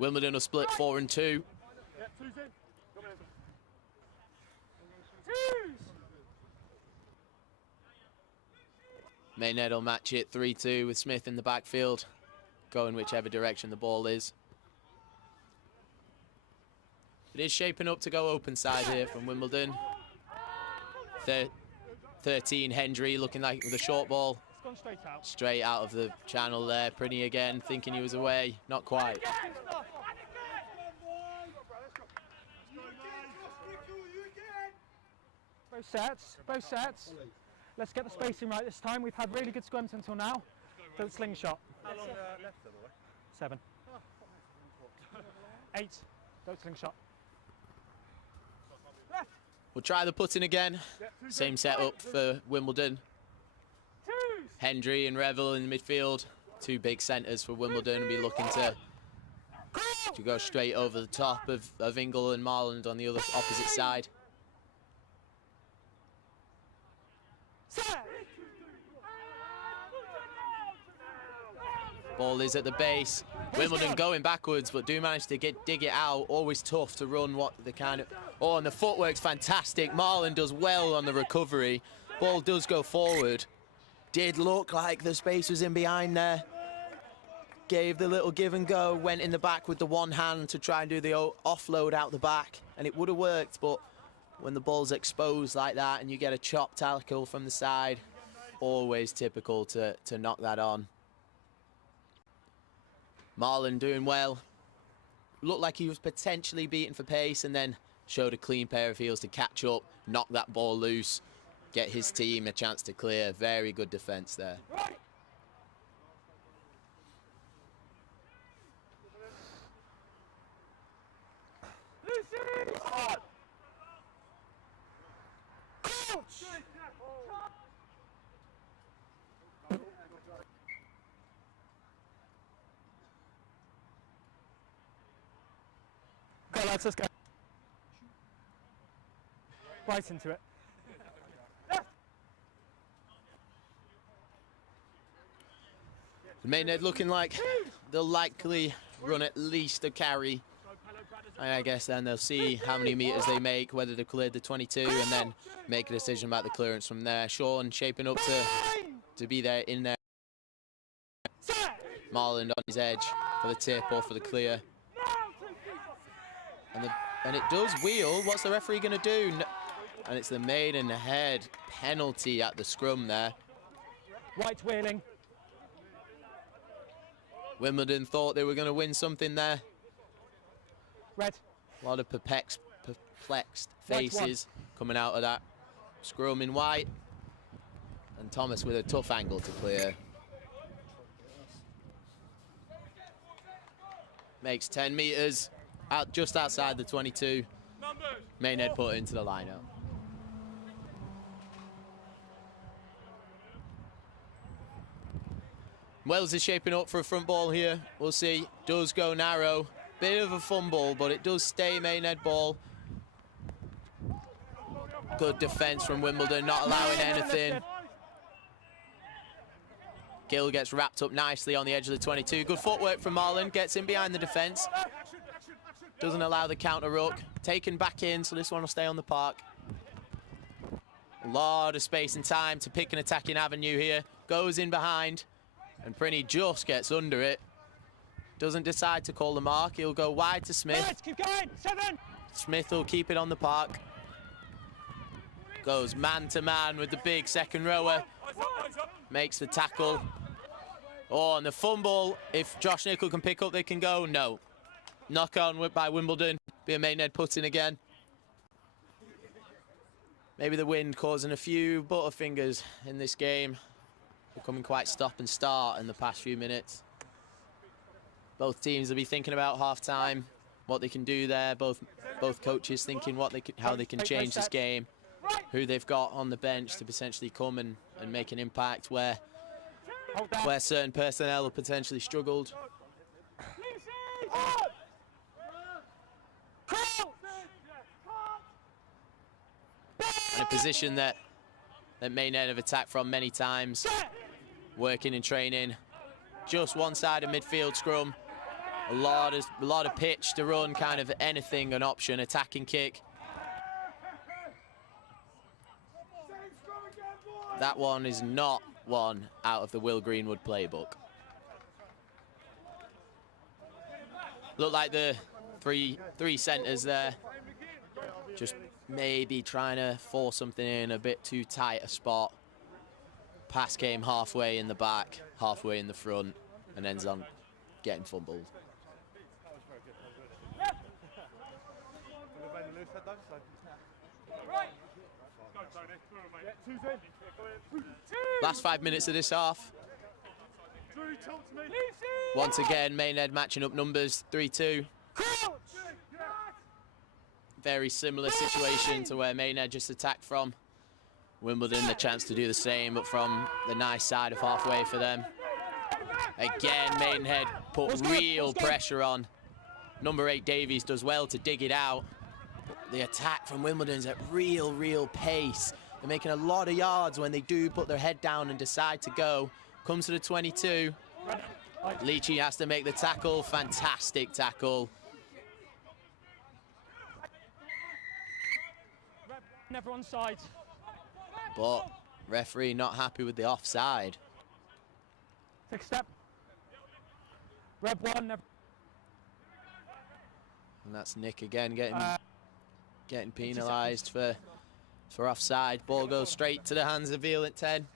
Wimbledon will split 4 and 2. Maidenhead will match it 3-2 with Smith in the backfield, going whichever direction the ball is. It is shaping up to go open side here from Wimbledon. 13 Hendry looking like with a short ball. gone straight out. Straight out of the channel there. Prinny again, thinking he was away. Not quite. Both sets, both sets. Let's get the spacing right this time. We've had really good scrums until now. Don't slingshot. How long left, by the way? 7. 8. Don't slingshot. We'll try the putting again. Same setup for Wimbledon. Hendry and Revel in the midfield. 2 big centres for Wimbledon. Be looking to go straight over the top of Ingle and Marland on the other opposite side. Ball is at the base. Wimbledon going backwards, but do manage to dig it out. Always tough to run what the kind of... Oh, and the footwork's fantastic. Marland does well on the recovery. Ball does go forward. Did look like the space was in behind there. Gave the little give and go. Went in the back with the one hand to try and do the offload out the back. And it would have worked, but when the ball's exposed like that and you get a chop tackle from the side, always typical to knock that on. Marlon doing well. Looked like he was potentially beaten for pace and then showed a clean pair of heels to catch up, knock that ball loose, get his team a chance to clear. Very good defence there. Go lads, let's go. Right into it. Maidenhead looking like they'll likely run at least a carry. And I guess then they'll see how many metres they make, whether they've cleared the 22, and then make a decision about the clearance from there. Sean shaping up to be there in there. Marland on his edge for the tip or for the clear. And it does wheel. What's the referee going to do? And it's the Maidenhead penalty at the scrum there. White wheeling. Wimbledon thought they were going to win something there. Red. A lot of perplexed faces coming out of that scrum in white. And Thomas with a tough angle to clear. Makes 10 metres. Out just outside the 22. Maidenhead put into the lineup. Wells is shaping up for a front ball here. We'll see. Does go narrow. Bit of a fumble, but it does stay Maidenhead ball. Good defence from Wimbledon, not allowing anything. Gill gets wrapped up nicely on the edge of the 22. Good footwork from Marlon. Gets in behind the defence. Doesn't allow the counter ruck. Taken back in, so this one will stay on the park. A lot of space and time to pick an attacking avenue here. Goes in behind, and Prinny just gets under it. Doesn't decide to call the mark. He'll go wide to Smith. Let's keep going. 7. Smith will keep it on the park. Goes man to man with the big second rower. Makes the tackle. Oh, and the fumble. If Josh Nichol can pick up, they can go. No. Knock on by Wimbledon. Be a Maidenhead putting again. Maybe the wind causing a few butterfingers in this game. Becoming quite stop and start in the past few minutes. Both teams will be thinking about half-time, what they can do there. Both coaches thinking how they can change this game, who they've got on the bench to potentially come and make an impact where certain personnel have potentially struggled. And a position that Maidenhead have attacked from many times, working and training. Just one side of midfield scrum. A lot of pitch to run, kind of anything an option. Attacking kick. That one is not one out of the Will Greenwood playbook. Look like the three centres there. Just maybe trying to force something in a bit too tight a spot. pass came halfway in the back, halfway in the front, and ends on getting fumbled. Last 5 minutes of this half. Once again, Maidenhead matching up numbers, 3-2. Very similar situation to where Maidenhead just attacked from. Wimbledon the chance to do the same, but from the nice side of halfway for them. Again, Maidenhead put real pressure on. Number 8 Davies does well to dig it out. The attack from Wimbledon's at real pace. They're making a lot of yards when they do put their head down and decide to go. Comes to the 22. Leachy has to make the tackle. Fantastic tackle. Never on side. But referee not happy with the offside. Take a step. Red 1. Never. And that's Nick again getting penalised for offside. Ball goes straight to the hands of Veal at 10.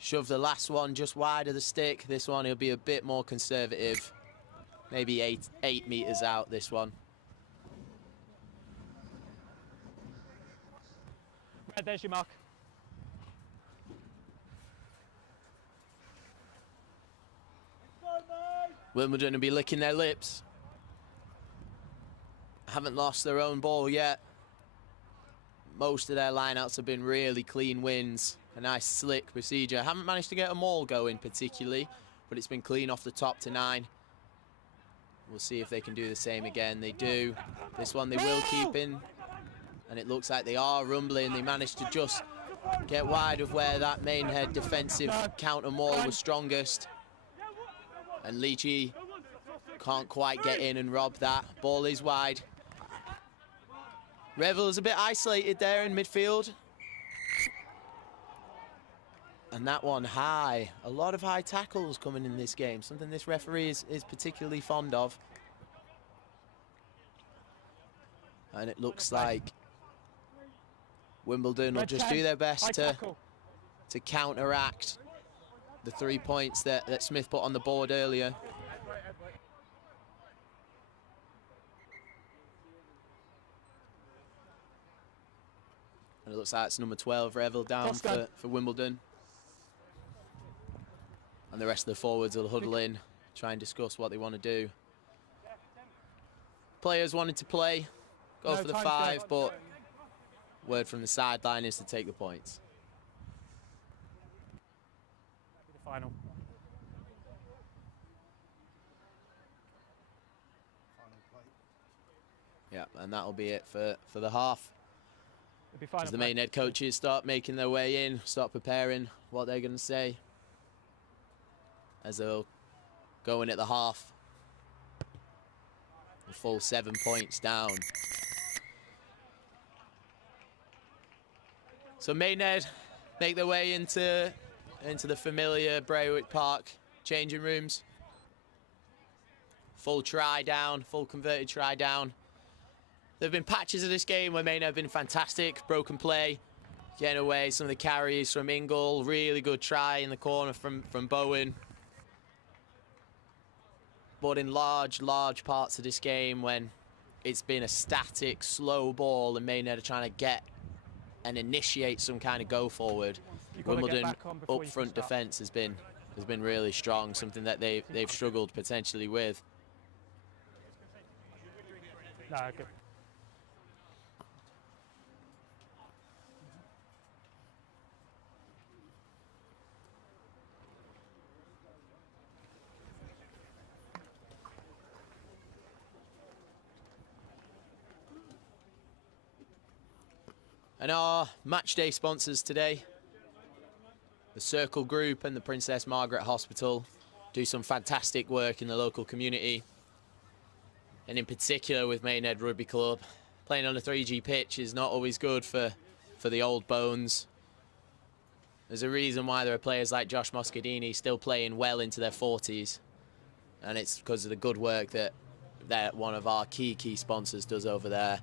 Shove the last one just wide of the stick. This one he'll be a bit more conservative. Maybe 8 metres out, this one. Red, there's your mark. Wimbledon will be licking their lips. Haven't lost their own ball yet. Most of their lineouts have been really clean wins. A nice slick procedure. Haven't managed to get a maul going particularly, but it's been clean off the top to 9. We'll see if they can do the same again. They do. This one they will keep in. And it looks like they are rumbling. They managed to just get wide of where that Maidenhead defensive counter maul was strongest. And Leachy can't quite get in and rob that. Ball is wide. Revel's a bit isolated there in midfield. And that one high. A lot of high tackles coming in this game. Something this referee is particularly fond of. And it looks like Wimbledon will just do their best to counteract the 3 points that Smith put on the board earlier. And it looks like it's number 12, Revel, down for Wimbledon. And the rest of the forwards will huddle in, try and discuss what they want to do. Players wanted to play, go for the 5, but word from the sideline is to take the points. The final. Yeah, and that'll be it for the half. As the Maidenhead coaches start making their way in, start preparing what they're going to say. As they'll go in at the half. A full 7 points down. So Maidenhead make their way into the familiar Braewick Park changing rooms. Full try down, full converted try down. There have been patches of this game where Maidenhead have been fantastic, broken play, getting away some of the carries from Ingle, really good try in the corner from Bowen. But in large parts of this game when it's been a static, slow ball and Maidenhead are trying to get and initiate some kind of go forward, Wimbledon up front defence has been really strong, something that they've struggled potentially with. No, good. And our match day sponsors today, the Circle Group and the Princess Margaret Hospital, do some fantastic work in the local community. And in particular with Maidenhead Rugby Club, playing on a 3G pitch is not always good for the old bones. There's a reason why there are players like Josh Moscadini still playing well into their 40s. And it's because of the good work that one of our key sponsors does over there.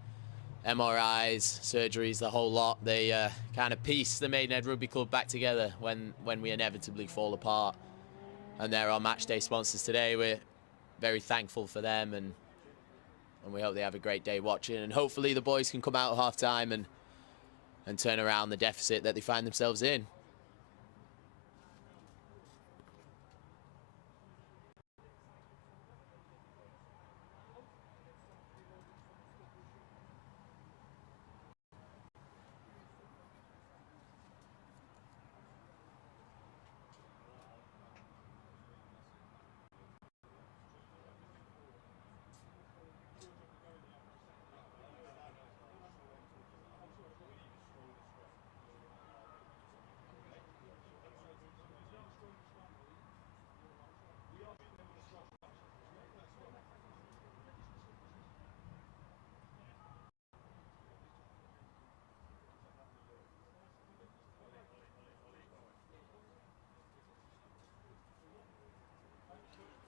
MRIs, surgeries, the whole lot. They kind of piece the Maidenhead Rugby Club back together when we inevitably fall apart. And they're our match day sponsors today. We're very thankful for them, and we hope they have a great day watching. And hopefully the boys can come out at half time and turn around the deficit that they find themselves in.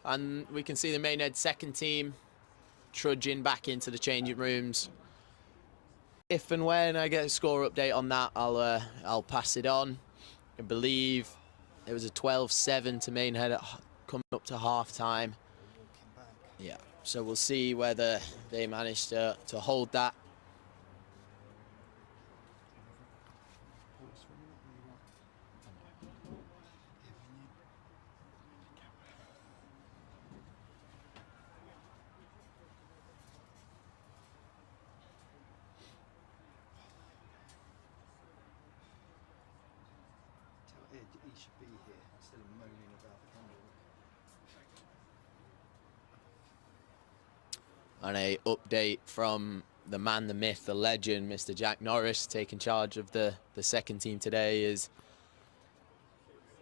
And we can see the Maidenhead second team trudging back into the changing rooms. If and when I get a score update on that, I'll pass it on. I believe it was a 12-7 to Maidenhead coming up to half time. Yeah, so we'll see whether they manage to hold that. He should be here instead of moaning about the And a update from the man, the myth, the legend, Mr. Jack Norris, taking charge of the second team today, is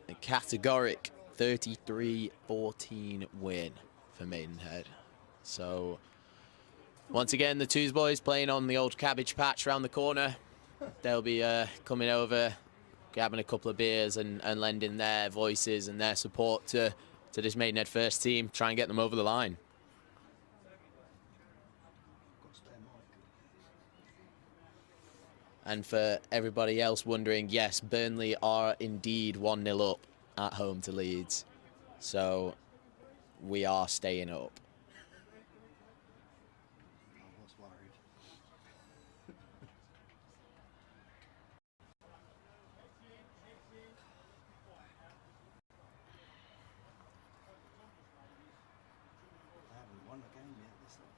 a categoric 33-14 win for Maidenhead. So once again, the Twos boys playing on the old cabbage patch around the corner. They'll be coming over, grabbing a couple of beers and lending their voices and their support to this Maidenhead first team, try and get them over the line. And for everybody else wondering, yes, Burnley are indeed 1-0 up at home to Leeds. So we are staying up. I was worried. I haven't won a game yet this time.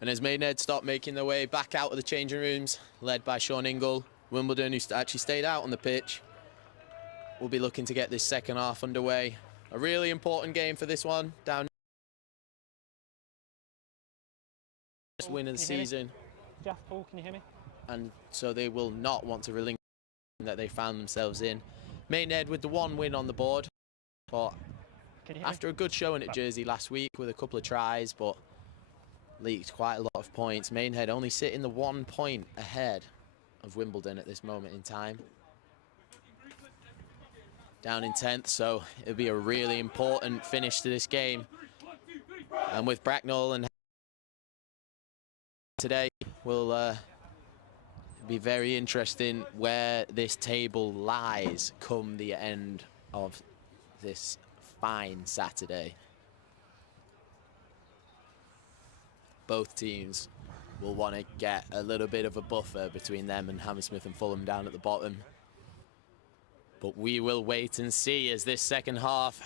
And as Maidenhead stop making their way back out of the changing rooms, led by Sean Ingle, Wimbledon, who actually stayed out on the pitch, will be looking to get this second half underway. A really important game for this one, down win of the season. Jeff, Paul, can you hear me? And so they will not want to relinquish that they found themselves in. Maidenhead with the 1 win on the board, but after a good showing at Jersey last week with a couple of tries, but leaked quite a lot of points. Maidenhead only sitting the 1 point ahead of Wimbledon at this moment in time. Down in 10th, so it'll be a really important finish to this game. And with Bracknell and today will be very interesting where this table lies come the end of this fine Saturday. Both teams will want to get a little bit of a buffer between them and Hammersmith and Fulham down at the bottom. But we will wait and see as this second half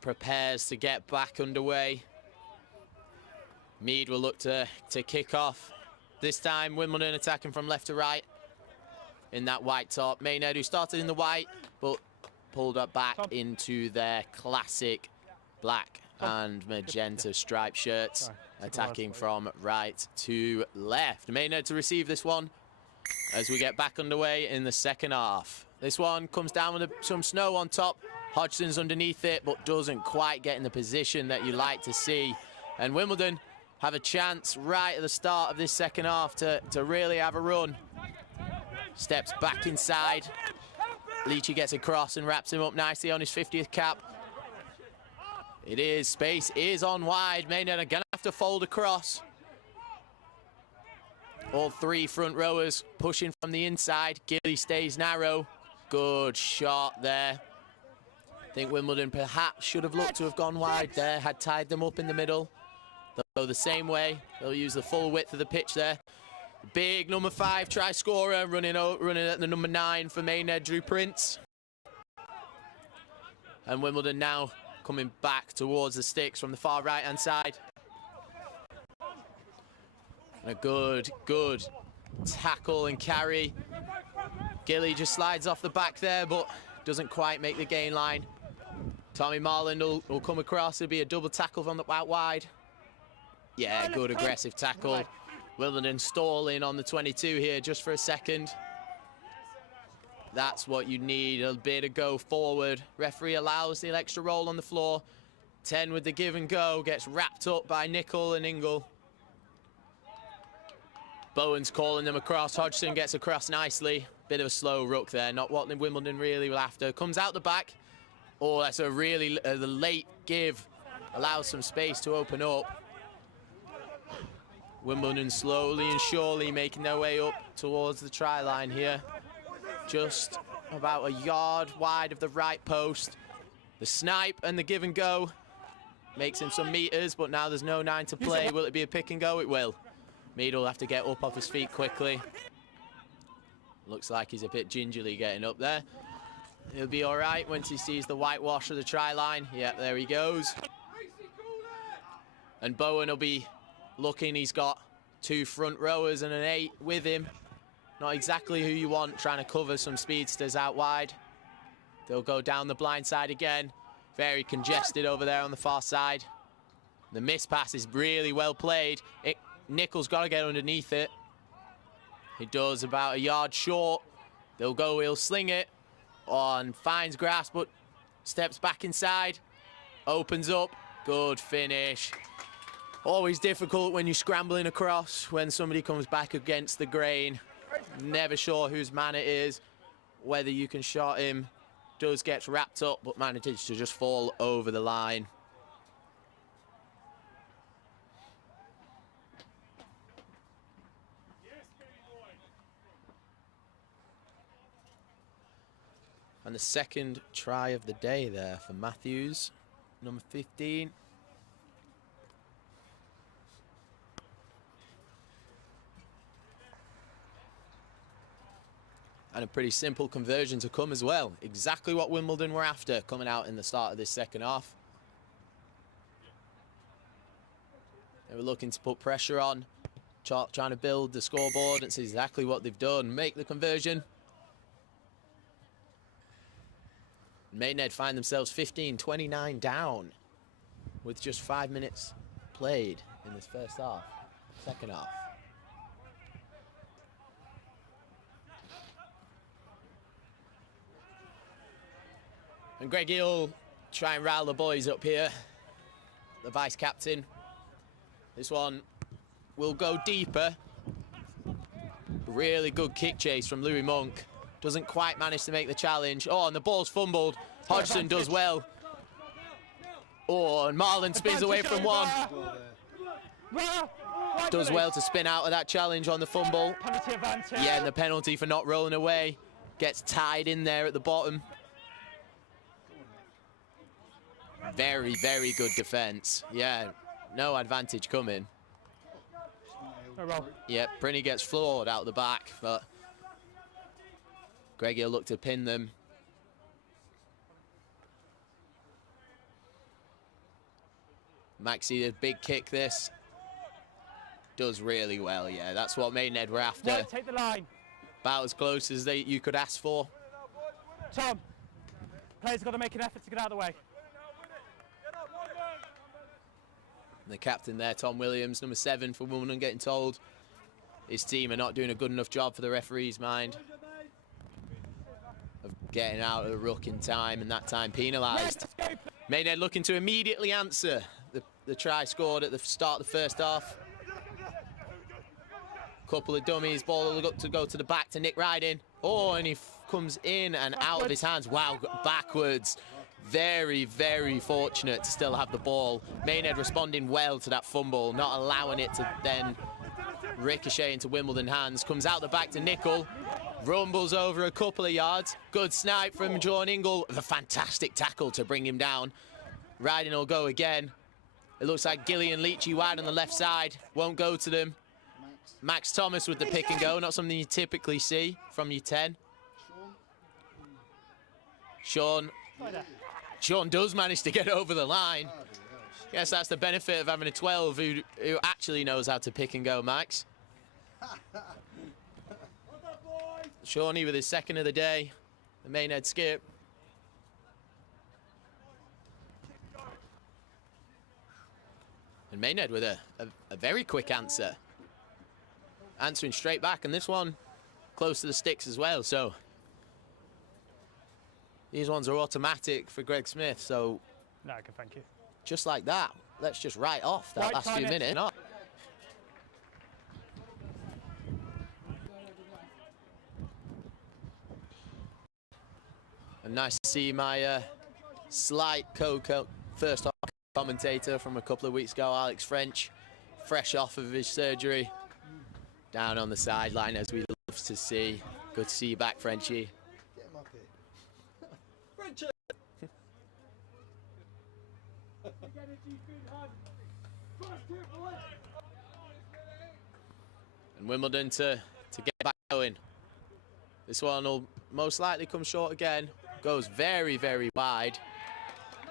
prepares to get back underway. Mead will look to kick off. This time Wimbledon attacking from left to right in that white top. Maidenhead, who started in the white but pulled up back into their classic black and magenta striped shirts, attacking from right to left. Maidenhead to receive this one as we get back underway in the second half. This one comes down with some snow on top. Hodgson's underneath it, but doesn't quite get in the position that you like to see. And Wimbledon have a chance right at the start of this second half to really have a run. Steps back inside. Leachy gets across and wraps him up nicely on his 50th cap. It is, space is on wide. Maidenhead are gonna have to fold across. All 3 front rowers pushing from the inside. Gilly stays narrow. Good shot there. I think Wimbledon perhaps should have looked to have gone wide there, had tied them up in the middle. They'll go the same way. They'll use the full width of the pitch there. Big number 5 try scorer running at the number 9 for Maidenhead, Drew Prince. And Wimbledon now coming back towards the sticks from the far right hand side. And a good tackle and carry. Gilly just slides off the back there, but doesn't quite make the gain line. Tommy Marland will come across. It'll be a double tackle from the out wide. Yeah, good aggressive tackle. Wimbledon stalling on the 22 here just for a second. That's what you need, a bit of go forward. Referee allows the extra roll on the floor. 10 with the give and go, gets wrapped up by Nicol and Ingle. Bowen's calling them across. Hodgson gets across nicely. Bit of a slow ruck there, not what Wimbledon really will after. Comes out the back. Oh, that's a really the late give. Allows some space to open up. Wimbledon slowly and surely making their way up towards the try line here. Just about a yard wide of the right post. The snipe and the give and go makes him some meters, but now there's no 9 to play. Will it be a pick and go? It will. Mead will have to get up off his feet quickly. Looks like he's a bit gingerly getting up there. He'll be all right once he sees the whitewash of the try line. Yep, there he goes. And Bowen will be looking. He's got 2 front rowers and an 8 with him. Not exactly who you want, trying to cover some speedsters out wide. They'll go down the blind side again. Very congested over there on the far side. The miss pass is really well played. Nicol's got to get underneath it. He does, about a yard short. He'll sling it on, finds grass, but steps back inside. Opens up, good finish. Always difficult when you're scrambling across, when somebody comes back against the grain. Never sure whose man it is, whether you can shot him. Does get wrapped up, but manages to just fall over the line. And the second try of the day there for Matthews, number 15. And a pretty simple conversion to come as well. Exactly what Wimbledon were after coming out in the start of this second half. They were looking to put pressure on trying to build the scoreboard. It's exactly what they've done. Make the conversion. Maidenhead find themselves 15-29 down with just 5 minutes played in this first half, second half. And Greg will try and rile the boys up here, the vice captain. This one will go deeper. Really good kick chase from Louis Monk. Doesn't quite manage to make the challenge. Oh, and the ball's fumbled. Hodgson does well. Oh, and Marlon spins away from one. Does well to spin out of that challenge on the fumble. Yeah, and the penalty for not rolling away. Gets tied in there at the bottom. Very, very good defense. Yeah, no advantage coming. Yep, Prinny gets floored out the back, but Greggy will look to pin them. Maxi, a big kick this. Does really well, yeah. That's what Maidenhead were after. Right, take the line. About as close as you could ask for. Tom, players got to make an effort to get out of the way. And the captain there, Tom Williams, number 7 for Wimbledon, getting told his team are not doing a good enough job for the referee's mind of getting out of the ruck in time, and that time penalised. Maidenhead looking to immediately answer the try scored at the start of the first half. Couple of dummies, ball will look to go to the back to Nick Riding. Oh, and he comes in and out of his hands. Wow, backwards. Very, very fortunate to still have the ball. Maidenhead responding well to that fumble, not allowing it to then ricochet into Wimbledon hands. Comes out the back to Nickel. Rumbles over a couple of yards. Good snipe from John Ingle. A fantastic tackle to bring him down. Riding will go again. It looks like Gillian Leachy wide on the left side. Won't go to them. Max Thomas with the pick and go. Not something you typically see from your 10. Sean does manage to get over the line. Guess that's the benefit of having a 12 who actually knows how to pick and go, Max. Shawnee with his second of the day. The Maidenhead skip. And Maidenhead with a very quick answer. Answering straight back, and this one close to the sticks as well, so these ones are automatic for Greg Smith, so no, thank you. Just like that, let's just write off that last few minutes. And nice to see my slight first commentator from a couple of weeks ago, Alex French, fresh off of his surgery, down on the sideline as we love to see. Good to see you back, Frenchie. Get him up here. Frenchie! And Wimbledon to get back going. This one will most likely come short again. Goes very, very wide.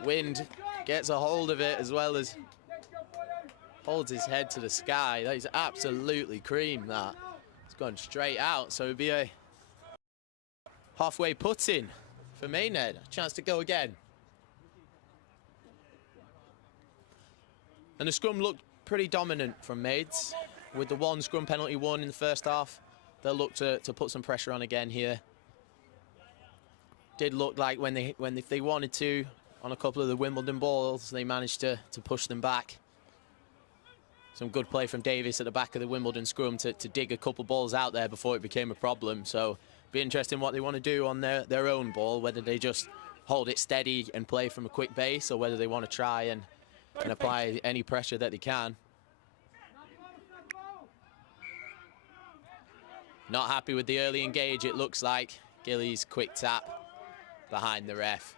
Wind gets a hold of it as well as holds his head to the sky. That is absolutely cream, that. It's gone straight out, so it'll be a halfway put-in for Maidenhead. A chance to go again. And the scrum looked pretty dominant from Maids. With the one scrum penalty won in the first half, they'll look to put some pressure on again here. Did look like if they wanted to, on a couple of the Wimbledon balls, they managed to push them back. Some good play from Davis at the back of the Wimbledon scrum to dig a couple balls out there before it became a problem. So be interesting what they want to do on their own ball, whether they just hold it steady and play from a quick base, or whether they want to try and apply any pressure that they can. Not happy with the early engage, it looks like. Gilly's quick tap behind the ref.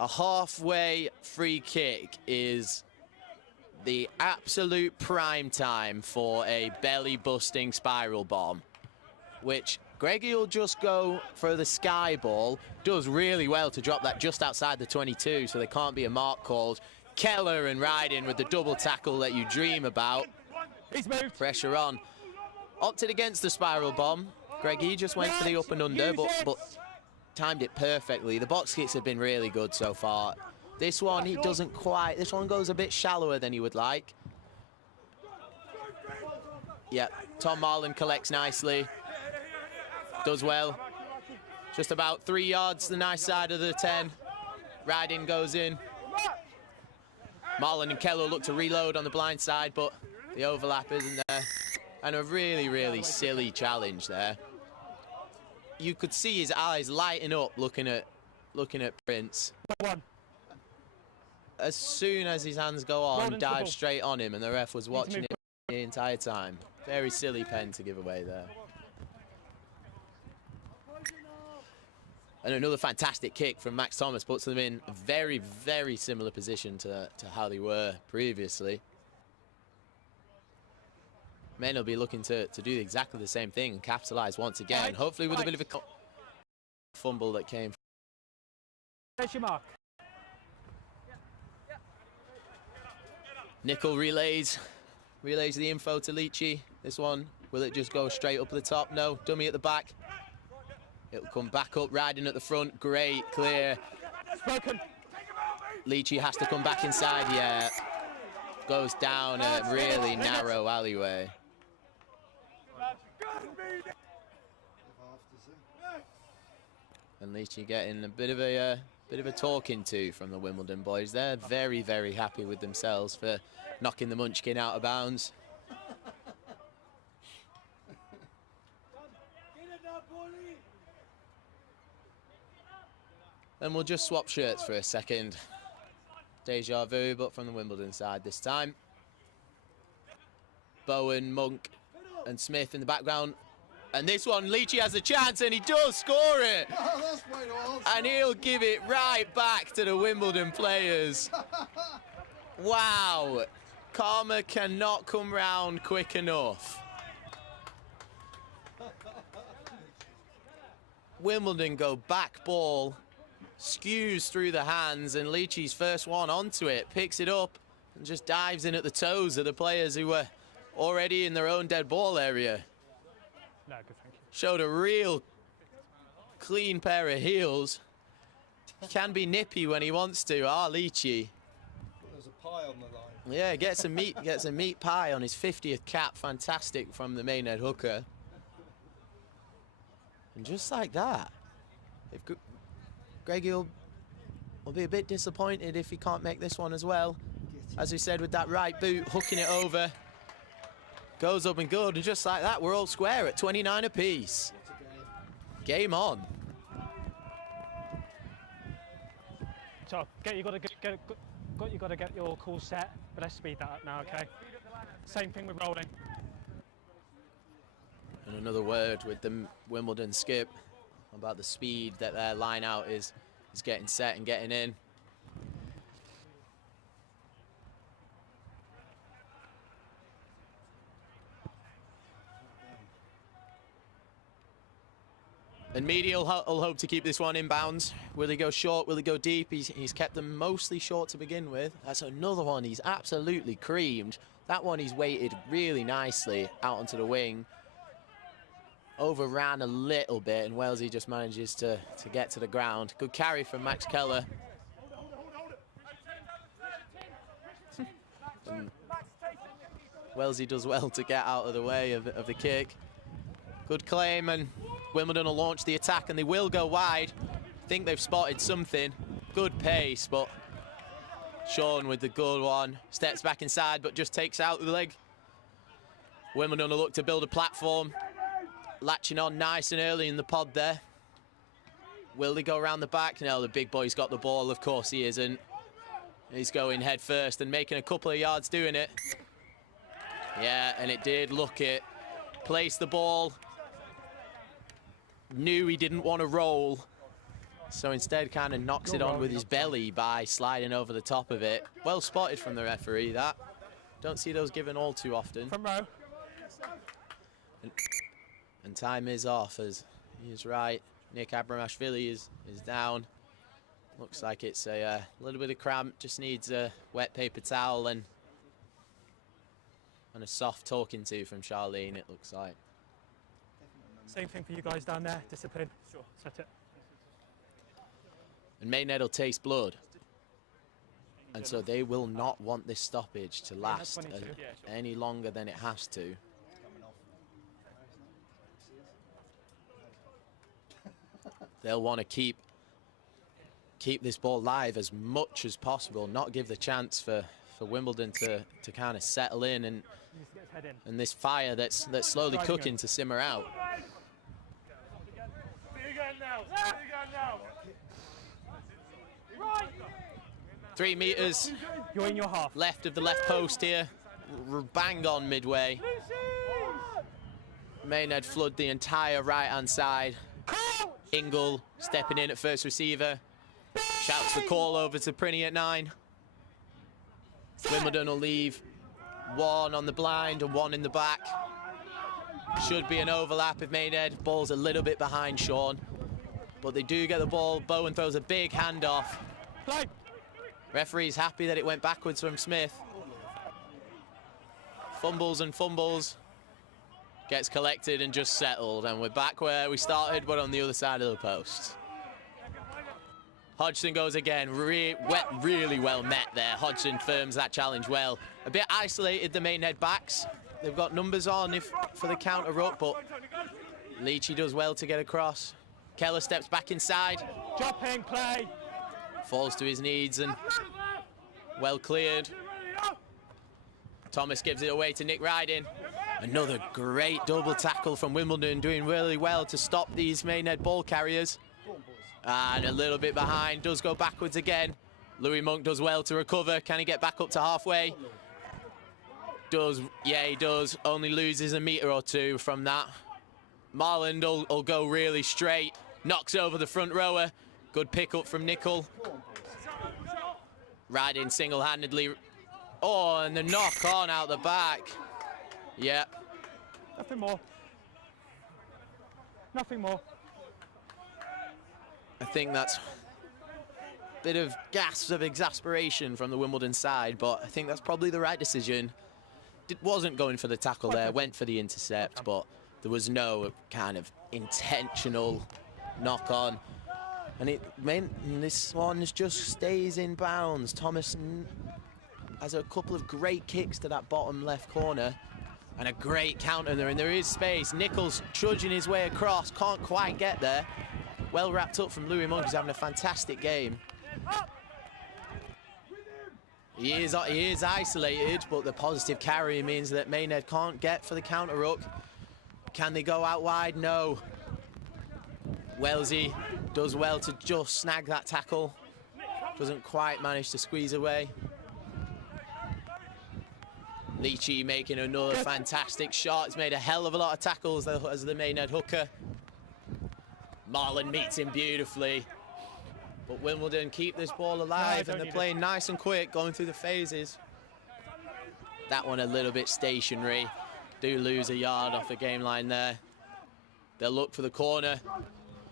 A halfway free kick is the absolute prime time for a belly-busting spiral bomb, which Greggy will just go for the sky ball. Does really well to drop that just outside the 22, so there can't be a mark called. Keller and Ryden with the double tackle that you dream about. He's moved. Pressure on. Opted against the spiral bomb. Greggy just went for the up and under, but timed it perfectly. The box kicks have been really good so far. This one, he doesn't quite. This one goes a bit shallower than he would like. Yeah, Tom Marlin collects nicely. Does well. Just about 3 yards the nice side of the 10. Riding goes in. Marlin and Keller look to reload on the blind side, but the overlap isn't there. And a really, really silly challenge there. You could see his eyes lighting up looking at Prince. As soon as his hands go on, dive straight on him, and the ref was watching it the entire time. Very silly pen to give away there. And another fantastic kick from Max Thomas puts them in a very, very similar position to how they were previously. Men will be looking to do exactly the same thing and capitalise once again, hopefully with a bit of a fumble that came. There's your mark. Nickel relays the info to Leachy. This one, will it just go straight up at the top? No, dummy at the back. It'll come back up, Riding at the front. Great, clear. Leachy has to come back inside, yeah. Goes down a really narrow alleyway. And Leachy getting a bit of a talking to from the Wimbledon boys. They're very, very happy with themselves for knocking the Munchkin out of bounds. And we'll just swap shirts for a second. Deja vu, but from the Wimbledon side this time. Bowen, Monk, and Smith in the background. And this one, Leachy has a chance, and he does score it. And he'll give it right back to the Wimbledon players. Wow. Karma cannot come round quick enough. Wimbledon go back ball. Skews through the hands, and Leachy's first one onto it, picks it up and just dives in at the toes of the players who were already in their own dead ball area. No, good, thank you. Showed a real clean pair of heels. Can be nippy when he wants to, Leachy. There's a pie on the line. Yeah, gets a meat pie on his 50th cap. Fantastic from the Maidenhead hooker. And just like that, if Greggy will be a bit disappointed if he can't make this one as well. As we said, with that right boot, hooking it over. Goes up and good, and just like that, we're all square at 29 apiece. Game on. So, you got to get your call set, but let's speed that up now, okay? Same thing with rolling. And another word with the Wimbledon skip about the speed that their line out is getting set and getting in. And Media will hope to keep this one in bounds. Will he go short? Will he go deep? He's kept them mostly short to begin with. That's another one he's absolutely creamed. That one he's weighted really nicely out onto the wing. Overran a little bit, and Wellesley just manages to get to the ground. Good carry from Max Keller. Wellesley does well to get out of the way of the kick. Good claim, and Wimbledon will launch the attack, and they will go wide. I think they've spotted something. Good pace, but Sean with the good one. Steps back inside, but just takes out the leg. Wimbledon will look to build a platform. Latching on nice and early in the pod there. Will they go around the back? No, the big boy's got the ball. Of course he isn't. He's going head first and making a couple of yards doing it. Yeah, and it did look it. Placed the ball. Knew he didn't want to roll. So instead kind of knocks it on with his belly by sliding over the top of it. Well spotted from the referee, that. Don't see those given all too often. Front row. And time is off, as he is right. Nick Abramashvili is down. Looks like it's a little bit of cramp, just needs a wet paper towel, and And a soft talking to from Charlene, it looks like. Same thing for you guys down there. Discipline. Sure. Set it. And Maidenhead will taste blood. And so they will not want this stoppage to last any longer than it has to. They'll want to keep this ball live as much as possible, not give the chance for Wimbledon to kind of settle in and this fire that's slowly cooking to simmer out. 3 meters. You're in your half. Left of the left post here. Bang on midway. Maidenhead flood the entire right-hand side. Ingle stepping in at first receiver. Shouts the call over to Prinny at 9. Wimbledon will leave 1 on the blind and 1 in the back. Should be an overlap if Maidenhead. Ball's a little bit behind Sean. But they do get the ball. Bowen throws a big handoff. Play. Referee's happy that it went backwards from Smith. Fumbles and fumbles. Gets collected and just settled. And we're back where we started, but on the other side of the post. Hodgson goes again. Really well met there. Hodgson firms that challenge well. A bit isolated, the Maidenhead backs. They've got numbers on for the counter up, but Leachy does well to get across. Keller steps back inside. Dropping play. Falls to his knees and well cleared. Thomas gives it away to Nick Riding. Another great double tackle from Wimbledon, doing really well to stop these Maidenhead ball carriers. And a little bit behind, does go backwards again. Louis Monk does well to recover. Can he get back up to halfway? Does, yeah he does. Only loses a metre or 2 from that. Marland will go really straight. Knocks over the front rower. Good pick up from Nickel. Riding single-handedly. Oh, and the knock on out the back. Yeah. Nothing more. Nothing more. I think that's a bit of gasps of exasperation from the Wimbledon side, but I think that's probably the right decision. It wasn't going for the tackle there, went for the intercept, but there was no kind of intentional knock on. And this one just stays in bounds. Thomas has a couple of great kicks to that bottom left corner and a great counter there, and there is space. Nichols trudging his way across, can't quite get there. Well wrapped up from Louis Monk, who's having a fantastic game. He is isolated, but the positive carry means that Maidenhead can't get for the counter ruck. Can they go out wide? No. Wellesley does well to just snag that tackle. Doesn't quite manage to squeeze away. Leachy making another fantastic shot. He's made a hell of a lot of tackles as the Maidenhead hooker. Marlon meets him beautifully. But Wimbledon keep this ball alive, and they're playing nice and quick, going through the phases. That one a little bit stationary. Do lose a yard off the game line there. They'll look for the corner.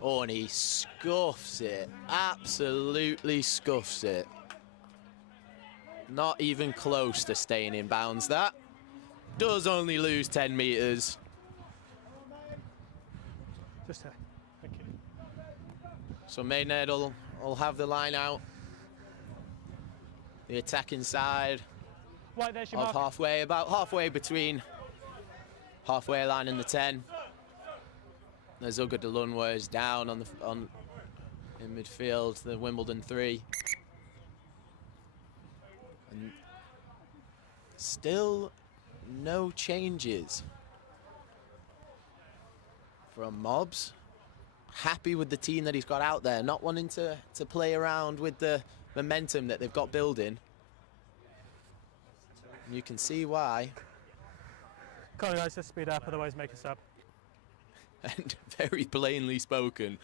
Oh, and he scuffs it. Absolutely scuffs it. Not even close to staying in bounds, that. Does only lose 10 metres. Just here. Thank you. So Maidenhead will have the line out. The attacking side Right, there's your of mark. halfway, about halfway between halfway line and the 10. There's Uga de Lunwa is down in midfield, the Wimbledon 3. And still no changes from Mobbs. Happy with the team that he's got out there, not wanting to play around with the momentum that they've got building. And you can see why. Come on guys, let's speed up, otherwise make a sub. And very plainly spoken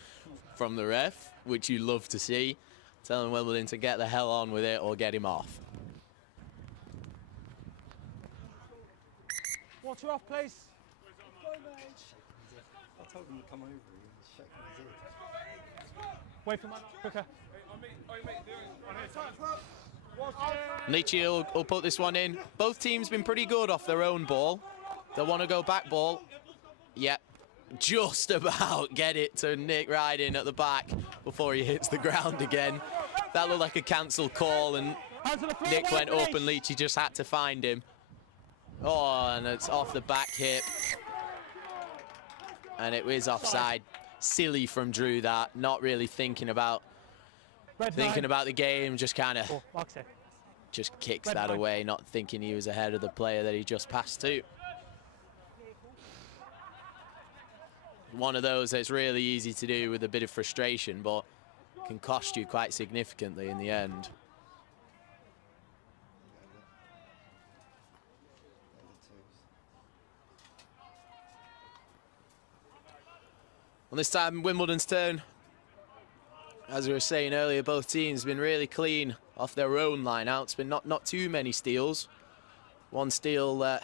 from the ref, which you love to see, telling Wimbledon to get the hell on with it or get him off. Water off, please. I told him to come over. He was shaking his head. Wait for my quicker. Leachy will put this one in. Both teams been pretty good off their own ball. They want to go back ball. Yep, just about get it to Nick Riding at the back before he hits the ground again. That looked like a cancelled call, and Nick went up and Leachy just had to find him. Oh, and it's off the back hip. And it was offside. Silly from Drew, that. Not really thinking about the game, just kind of just kicks that away, not thinking he was ahead of the player that he just passed to. One of those that's really easy to do with a bit of frustration, but can cost you quite significantly in the end. Well, this time, Wimbledon's turn. As we were saying earlier, both teams been really clean off their own line out. It's been not too many steals. One steal that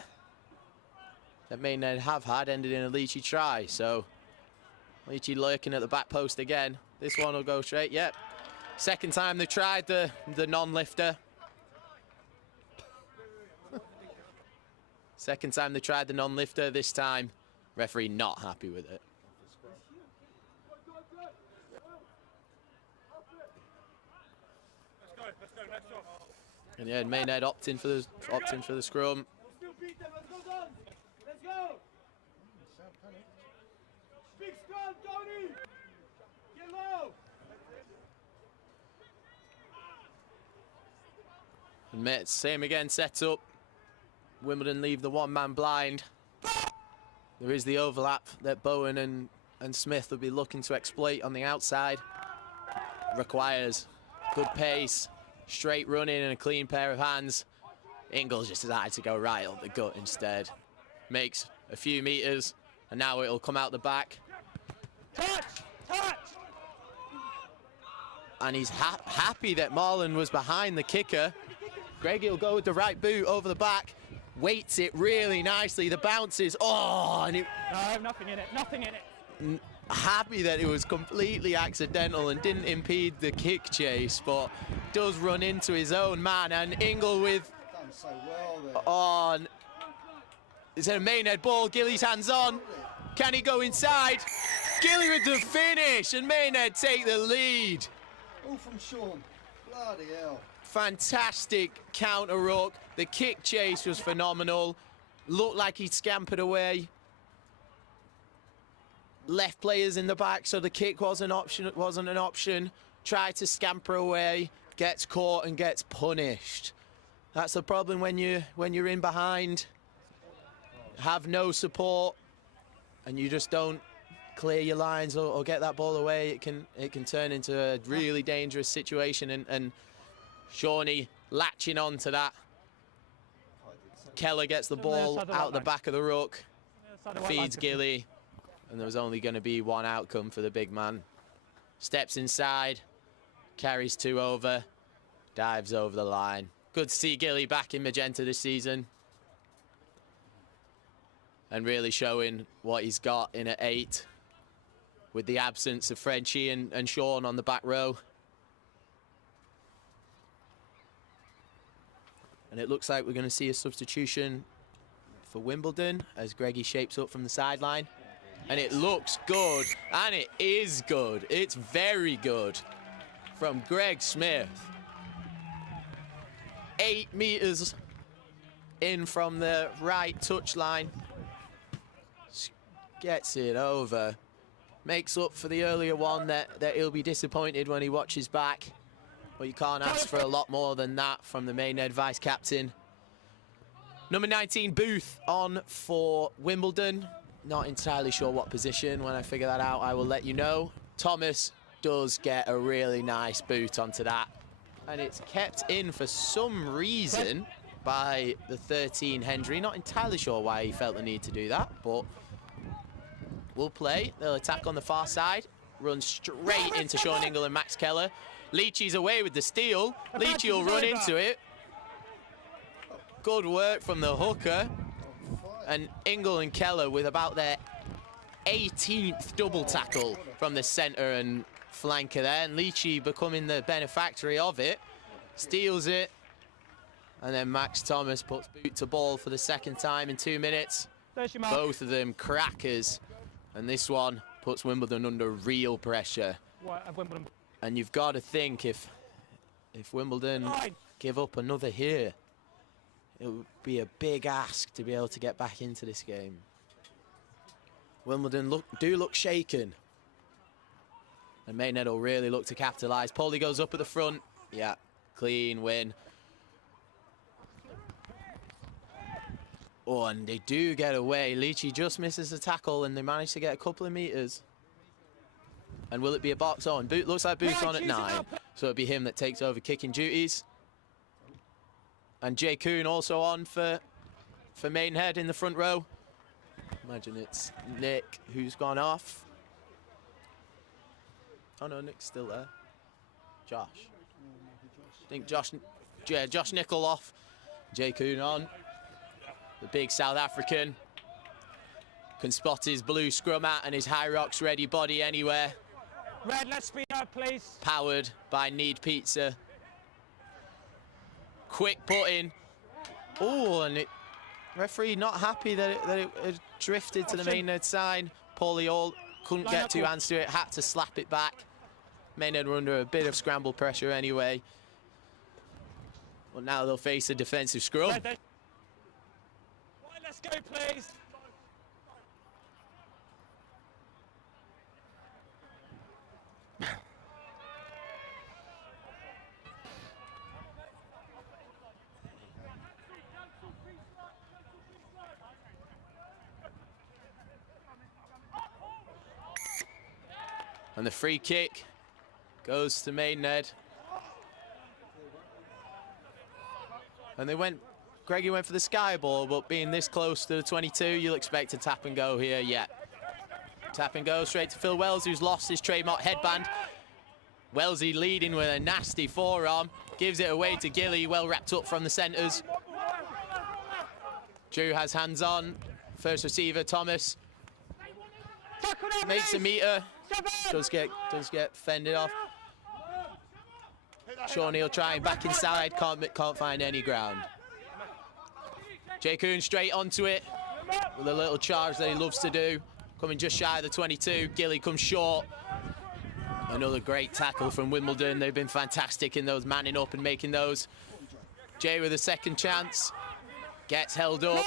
Maidenhead have had ended in a Leachy try. So Leachy lurking at the back post again. This one will go straight. Yep. Second time they tried the non-lifter. Second time they tried the non-lifter. This time, referee not happy with it. And yeah, Maidenhead opting for the scrum. And Mets, same again, set up. Wimbledon leave the one-man blind. There is the overlap that Bowen and Smith will be looking to exploit on the outside. Requires good pace, straight running and a clean pair of hands. Ingles just decided to go right up the gut instead. Makes a few meters, and now it'll come out the back. Touch! And he's happy that Moran was behind the kicker. Greggy will go with the right boot over the back. Waits it really nicely. The bounces. Oh, and it... No, nothing in it. Happy that it was completely accidental and didn't impede the kick chase, but does run into his own man. And Ingle with... Done so well there. On. It's a Maidenhead ball. Gilly's hands on. Can he go inside? Gilly with the finish, and Maidenhead take the lead. All from Sean. Bloody hell. Fantastic counter ruck. The kick chase was phenomenal. Looked like he'd scampered away. Left players in the back, so the kick wasn't an option. Tried to scamper away, gets caught and gets punished. That's the problem when you're in behind, have no support, and you just don't clear your lines or get that ball away. It can turn into a really dangerous situation, and Shawnee latching on to that. Keller gets the ball out the back of the ruck, feeds Gilly, and there was only going to be one outcome for the big man. Steps inside, carries two over, dives over the line. Good to see Gilly back in magenta this season, and really showing what he's got in at 8 with the absence of Frenchie and Sean on the back row. And it looks like we're going to see a substitution for Wimbledon as Greggy shapes up from the sideline. And it looks good, and it is good. It's very good from Greg Smith. 8 meters in from the right touchline. Gets it over. Makes up for the earlier one that he'll be disappointed when he watches back. But you can't ask for a lot more than that from the Maidenhead vice-captain. Number 19, Booth, on for Wimbledon. Not entirely sure what position. When I figure that out, I will let you know. Thomas does get a really nice boot onto that. And it's kept in for some reason by the 13, Hendry. Not entirely sure why he felt the need to do that, but we'll play. They'll attack on the far side. Run straight into Sean Ingle and Max Keller. Leachy's away with the steal. Leachy will run into it. Good work from the hooker. And Ingle and Keller with about their 18th double tackle from the centre and flanker there. And Leachy becoming the benefactor of it. Steals it. And then Max Thomas puts boot to ball for the second time in 2 minutes. There's your mark. Both of them crackers. And this one puts Wimbledon under real pressure. Wimbledon. And you've got to think if Wimbledon give up another here, it would be a big ask to be able to get back into this game. Wimbledon do look shaken. And Maidenhead will really look to capitalise. Paulie goes up at the front. Yeah, clean win. Oh, and they do get away. Leachy just misses the tackle and they manage to get a couple of metres. And will it be a box on? Boot looks like Boot's on at 9. So it'll be him that takes over kicking duties. And Jay Kuhn also on for Maidenhead in the front row. Imagine it's Nick who's gone off. Oh no, Nick's still there. Josh. I think Josh Nicol off. Jay Kuhn on. The big South African can spot his blue scrum hat and his High Rocks ready body anywhere. Red, let's speed up, please. Powered by Need Pizza. Quick put in. Oh, and it referee not happy that it had drifted to the Maidenhead side. Paulie All couldn't get two hands to it, had to slap it back. Maidenhead were under a bit of scramble pressure anyway. Well, now they'll face a defensive scrum. Red, let's go, please. And the free kick goes to Maidenhead. And Greggy went for the sky ball, but being this close to the 22, you'll expect a tap and go here. Yeah. Tap and go straight to Phil Wells, who's lost his trademark headband. Wellsy leading with a nasty forearm. Gives it away to Gilly, well wrapped up from the centres. Drew has hands on. First receiver, Thomas. Makes a metre. Does get fended off. Shawnee will try back inside, can't find any ground. Jay Kuhn straight onto it with a little charge that he loves to do. Coming just shy of the 22, Gilly comes short. Another great tackle from Wimbledon. They've been fantastic in those manning up and making those. Jay with a second chance, gets held up.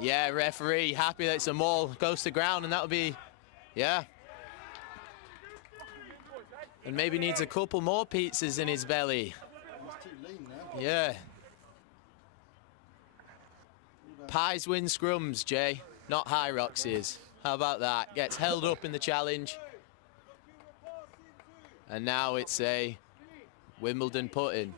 Yeah, referee happy that it's a maul, goes to ground, and that'll be, yeah. And maybe needs a couple more pizzas in his belly. He's too lean now. Yeah. Pies win scrums, Jay, not High Roxy's. How about that? Gets held up in the challenge. And now it's a Wimbledon put-in.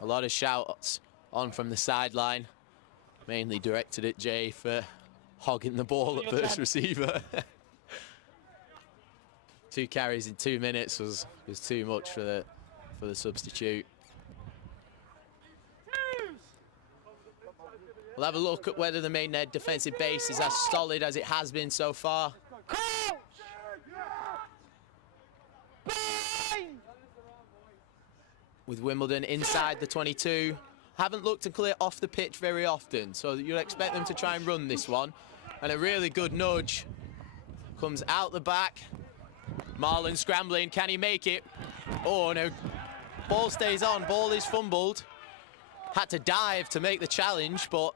A lot of shouts on from the sideline. Mainly directed at Jay for hogging the ball at first receiver. 2 carries in 2 minutes was too much for the substitute. We'll have a look at whether the Maidenhead defensive base is as solid as it has been so far. With Wimbledon inside the 22. Haven't looked to clear off the pitch very often, so you'll expect them to try and run this one. And a really good nudge comes out the back. Marlon scrambling, can he make it? Oh no, ball stays on, ball is fumbled. Had to dive to make the challenge, but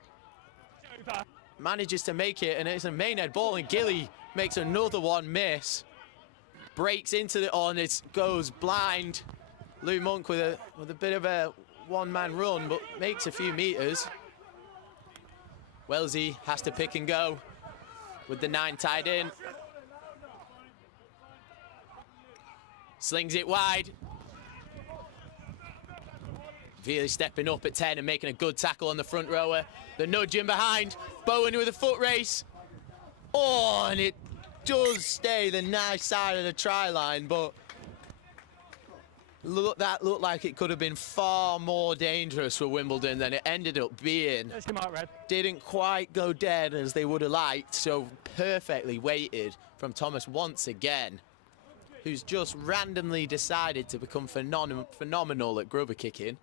manages to make it, and it's a Maidenhead ball, and Gilly makes another one miss. Breaks into the, and it goes blind. Lou Monk with a bit of a one-man run, but makes a few metres. Wellsy has to pick and go with the 9 tied in. Slings it wide. Veely stepping up at 10 and making a good tackle on the front rower. The nudge in behind. Bowen with a foot race. Oh, and it does stay the nice side of the try line, but that looked like it could have been far more dangerous for Wimbledon than it ended up being. Didn't quite go dead as they would have liked, so perfectly weighted from Thomas once again. who's just randomly decided to become phenomenal at grubber kicking.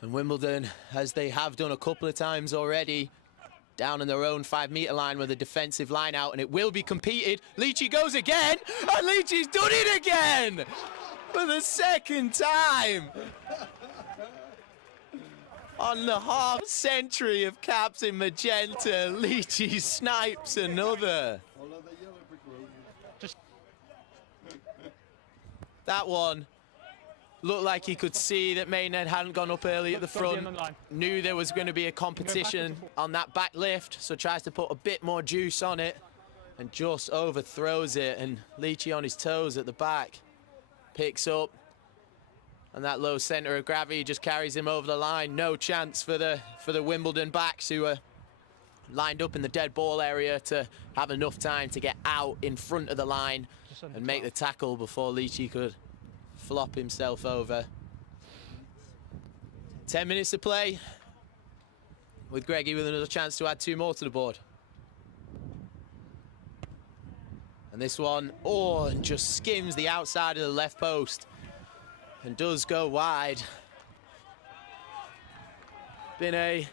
And Wimbledon, as they have done a couple of times already, down in their own 5-metre line with a defensive line out, and it will be competed. Leachy goes again, and Leachy's done it again for the second time. On the half century of caps in magenta, Leachy snipes another. That one looked like he could see that Maidenhead hadn't gone up early at the front. Knew there was going to be a competition on that back lift, so tries to put a bit more juice on it and just overthrows it. And Leachy on his toes at the back picks up, and that low centre of gravity just carries him over the line. No chance for the Wimbledon backs, who are lined up in the dead ball area, to have enough time to get out in front of the line and make the tackle before Leachy could flop himself over. 10 minutes to play, with Greggy with another chance to add 2 more to the board. And this one, oh, and just skims the outside of the left post and does go wide. Been a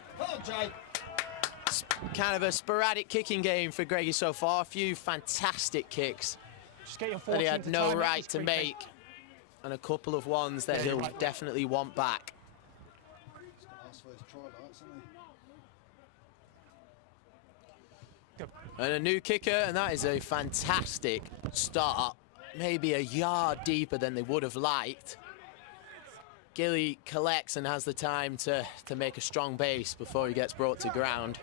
kind of a sporadic kicking game for Greggy so far. A few fantastic kicks that he had no right to make, and a couple of ones that he'll definitely want back. And a new kicker, and that is a fantastic start. Maybe a yard deeper than they would have liked. Gilly collects and has the time to make a strong base before he gets brought to ground.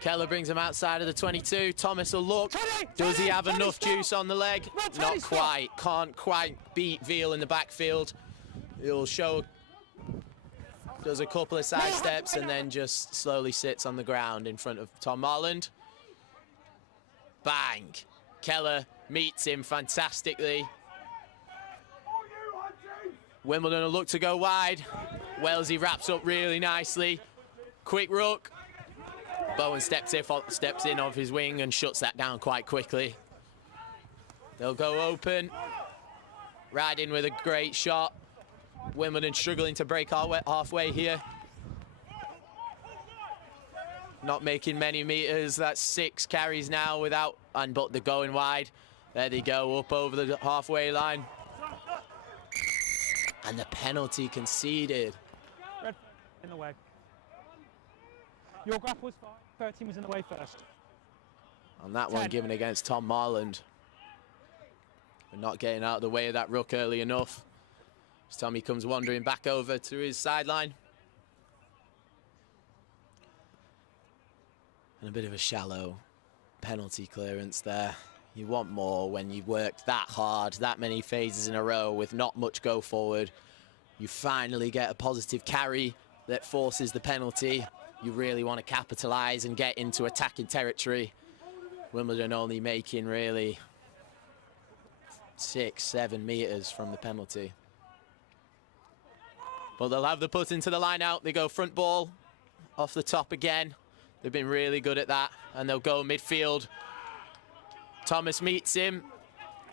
Keller brings him outside of the 22. Thomas will look. Does he have enough juice on the leg? Not quite. Can't quite beat Veal in the backfield. He'll show, does a couple of side steps and then just slowly sits on the ground in front of Tom Marland. Bang. Keller meets him fantastically. Wimbledon will look to go wide. Wellesley wraps up really nicely. Quick ruck. Bowen steps in off his wing and shuts that down quite quickly. They'll go open. Right in with a great shot. Wimbledon struggling to break halfway here. Not making many meters. That's 6 carries now without, but they're going wide. There they go, up over the halfway line. And the penalty conceded. Red in the way. Your graph was fine. 13 was in the way first. On that 10. One given against Tom Marland. But not getting out of the way of that ruck early enough. As Tommy comes wandering back over to his sideline. And a bit of a shallow penalty clearance there. You want more when you've worked that hard, that many phases in a row with not much go forward. You finally get a positive carry that forces the penalty. You really want to capitalise and get into attacking territory. Wimbledon only making really 6-7 metres from the penalty. But they'll have the put into the line out. They go front ball off the top again. They've been really good at that. And they'll go midfield. Thomas meets him.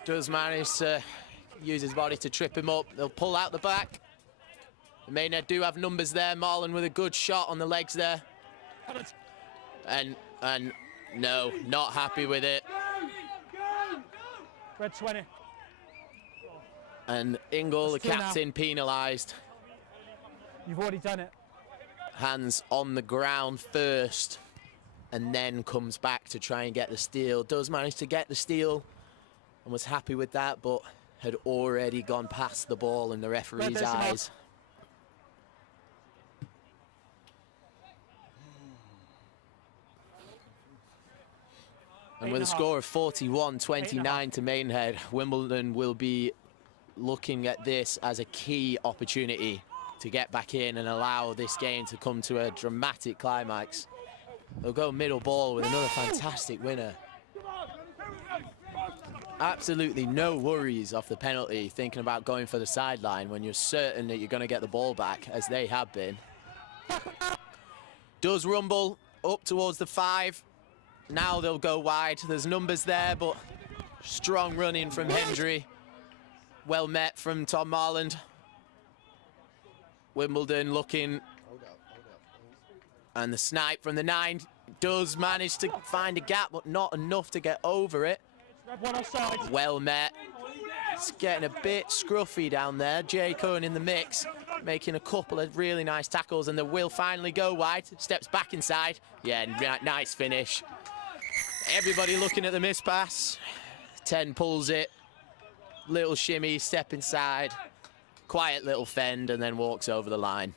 Does manage to use his body to trip him up. They'll pull out the back. The Maidenhead do have numbers there. Marlon with a good shot on the legs there. And no, not happy with it. Red 20. And Ingle, the captain, penalised. You've already done it. Hands on the ground first, and then comes back to try and get the steal. Does manage to get the steal and was happy with that, but had already gone past the ball in the referee's eyes. And with a score of 41-29 to Maidenhead, Wimbledon will be looking at this as a key opportunity to get back in and allow this game to come to a dramatic climax. They'll go middle ball with another fantastic winner. absolutely no worries off the penalty, thinking about going for the sideline when you're certain that you're going to get the ball back, as they have been. Does rumble up towards the 5. Now they'll go wide. There's numbers there, but strong running from Hendry. Well met from Tom Marland. Wimbledon looking. And the snipe from the 9 does manage to find a gap, but not enough to get over it. Well met. It's getting a bit scruffy down there. Jay Cohen in the mix, making a couple of really nice tackles, and they will finally go wide. Steps back inside. Yeah, nice finish. Everybody looking at the miss pass. 10 pulls it. Little shimmy, step inside. Quiet little fend, and then walks over the line.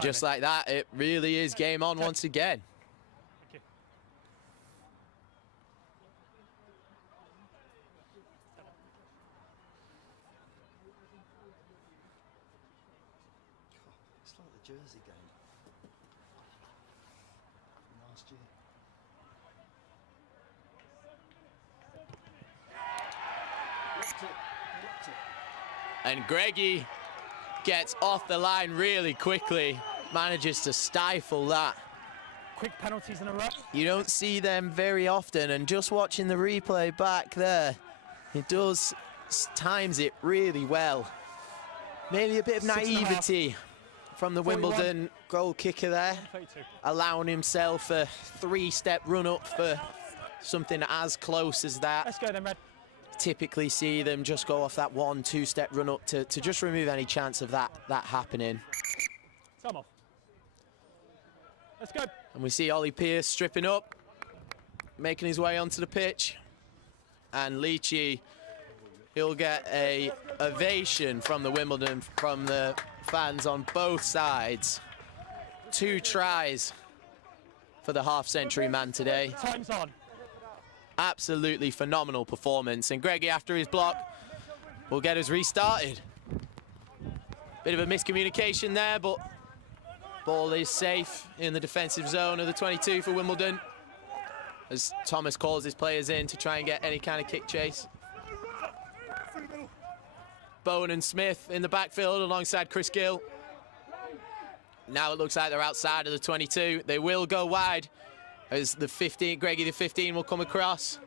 Just like that, it really is game on once again. Thank you. It's like the Jersey game last year. And Greggy gets off the line really quickly, manages to stifle that. Quick penalties in a row. You don't see them very often, and just watching the replay back there, he does times it really well. Maybe a bit of naivety from the 41. Wimbledon goal kicker there, 32. allowing himself a 3-step run up for something as close as that. Let's go then, Red. Typically see them just go off that 1-2 step run up to just remove any chance of that happening. Time off. Let's go. And we see Ollie Pearce stripping up, making his way onto the pitch. And Leachy, he'll get a ovation from the Wimbledon, from the fans on both sides. 2 tries for the half-century man today. Time's on. Absolutely phenomenal performance. And Greggy, after his block, will get us restarted. Bit of a miscommunication there, but ball is safe in the defensive zone of the 22 for Wimbledon, as Thomas calls his players in to try and get any kind of kick chase. Bowen and Smith in the backfield alongside Chris Gill. Now it looks like they're outside of the 22. They will go wide as the 15, Greggy the 15 will come across.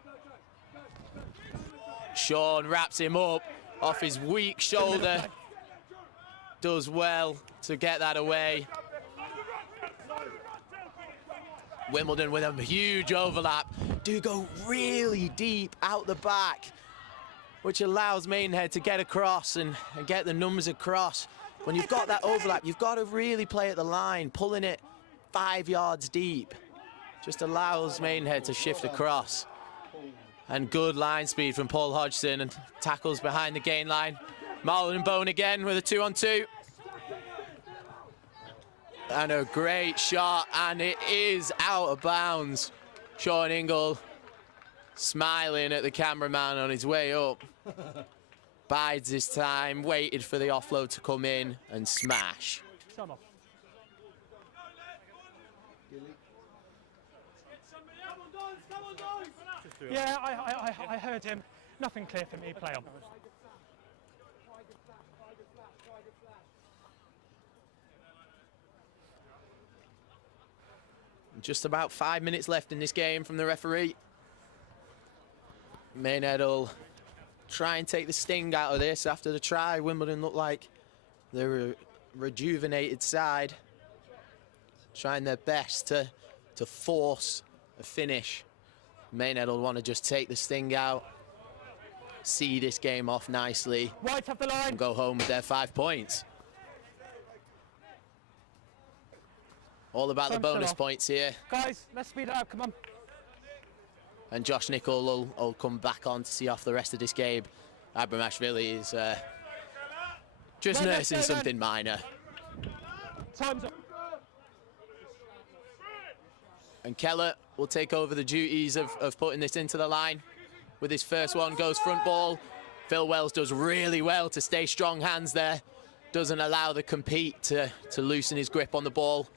Sean wraps him up off his weak shoulder. Does well to get that away. Wimbledon with a huge overlap. Do go really deep out the back, which allows Maidenhead to get across and get the numbers across. When you've got that overlap, you've got to really play at the line, pulling it 5 yards deep. Just allows Maidenhead to shift across. And good line speed from Paul Hodgson, and tackles behind the gain line. Marlon and Bone again with a 2-on-2. And a great shot, and it is out of bounds. Sean Ingle smiling at the cameraman on his way up. Bides his time, waited for the offload to come in and smash. Time off. Yeah, I heard him. Nothing clear for me. Play on. Just about 5 minutes left in this game from the referee. Maidenhead will try and take the sting out of this after the try. Wimbledon look like they're a rejuvenated side, trying their best to force a finish. Maidenhead will want to just take the sting out, see this game off nicely, Right off the line. and go home with their 5 points. All about the bonus points here. Guys, let's speed it up. Come on. And Josh Nichol will come back on to see off the rest of this game. Abramashvili is just nursing something minor. Time's up. And Keller will take over the duties of putting this into the line. With his first one, goes front ball. Phil Wells does really well to stay strong hands there. Doesn't allow the compete to loosen his grip on the ball.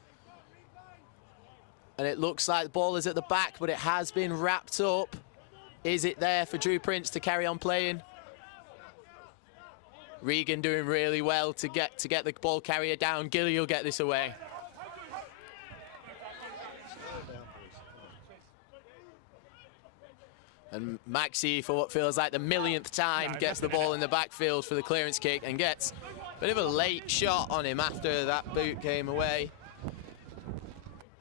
And it looks like the ball is at the back, but it has been wrapped up. Is it there for Drew Prince to carry on playing? Regan doing really well to get the ball carrier down. Gilly will get this away. And Maxi, for what feels like the millionth time, gets the ball in the backfield for the clearance kick and gets a bit of a late shot on him after that boot came away.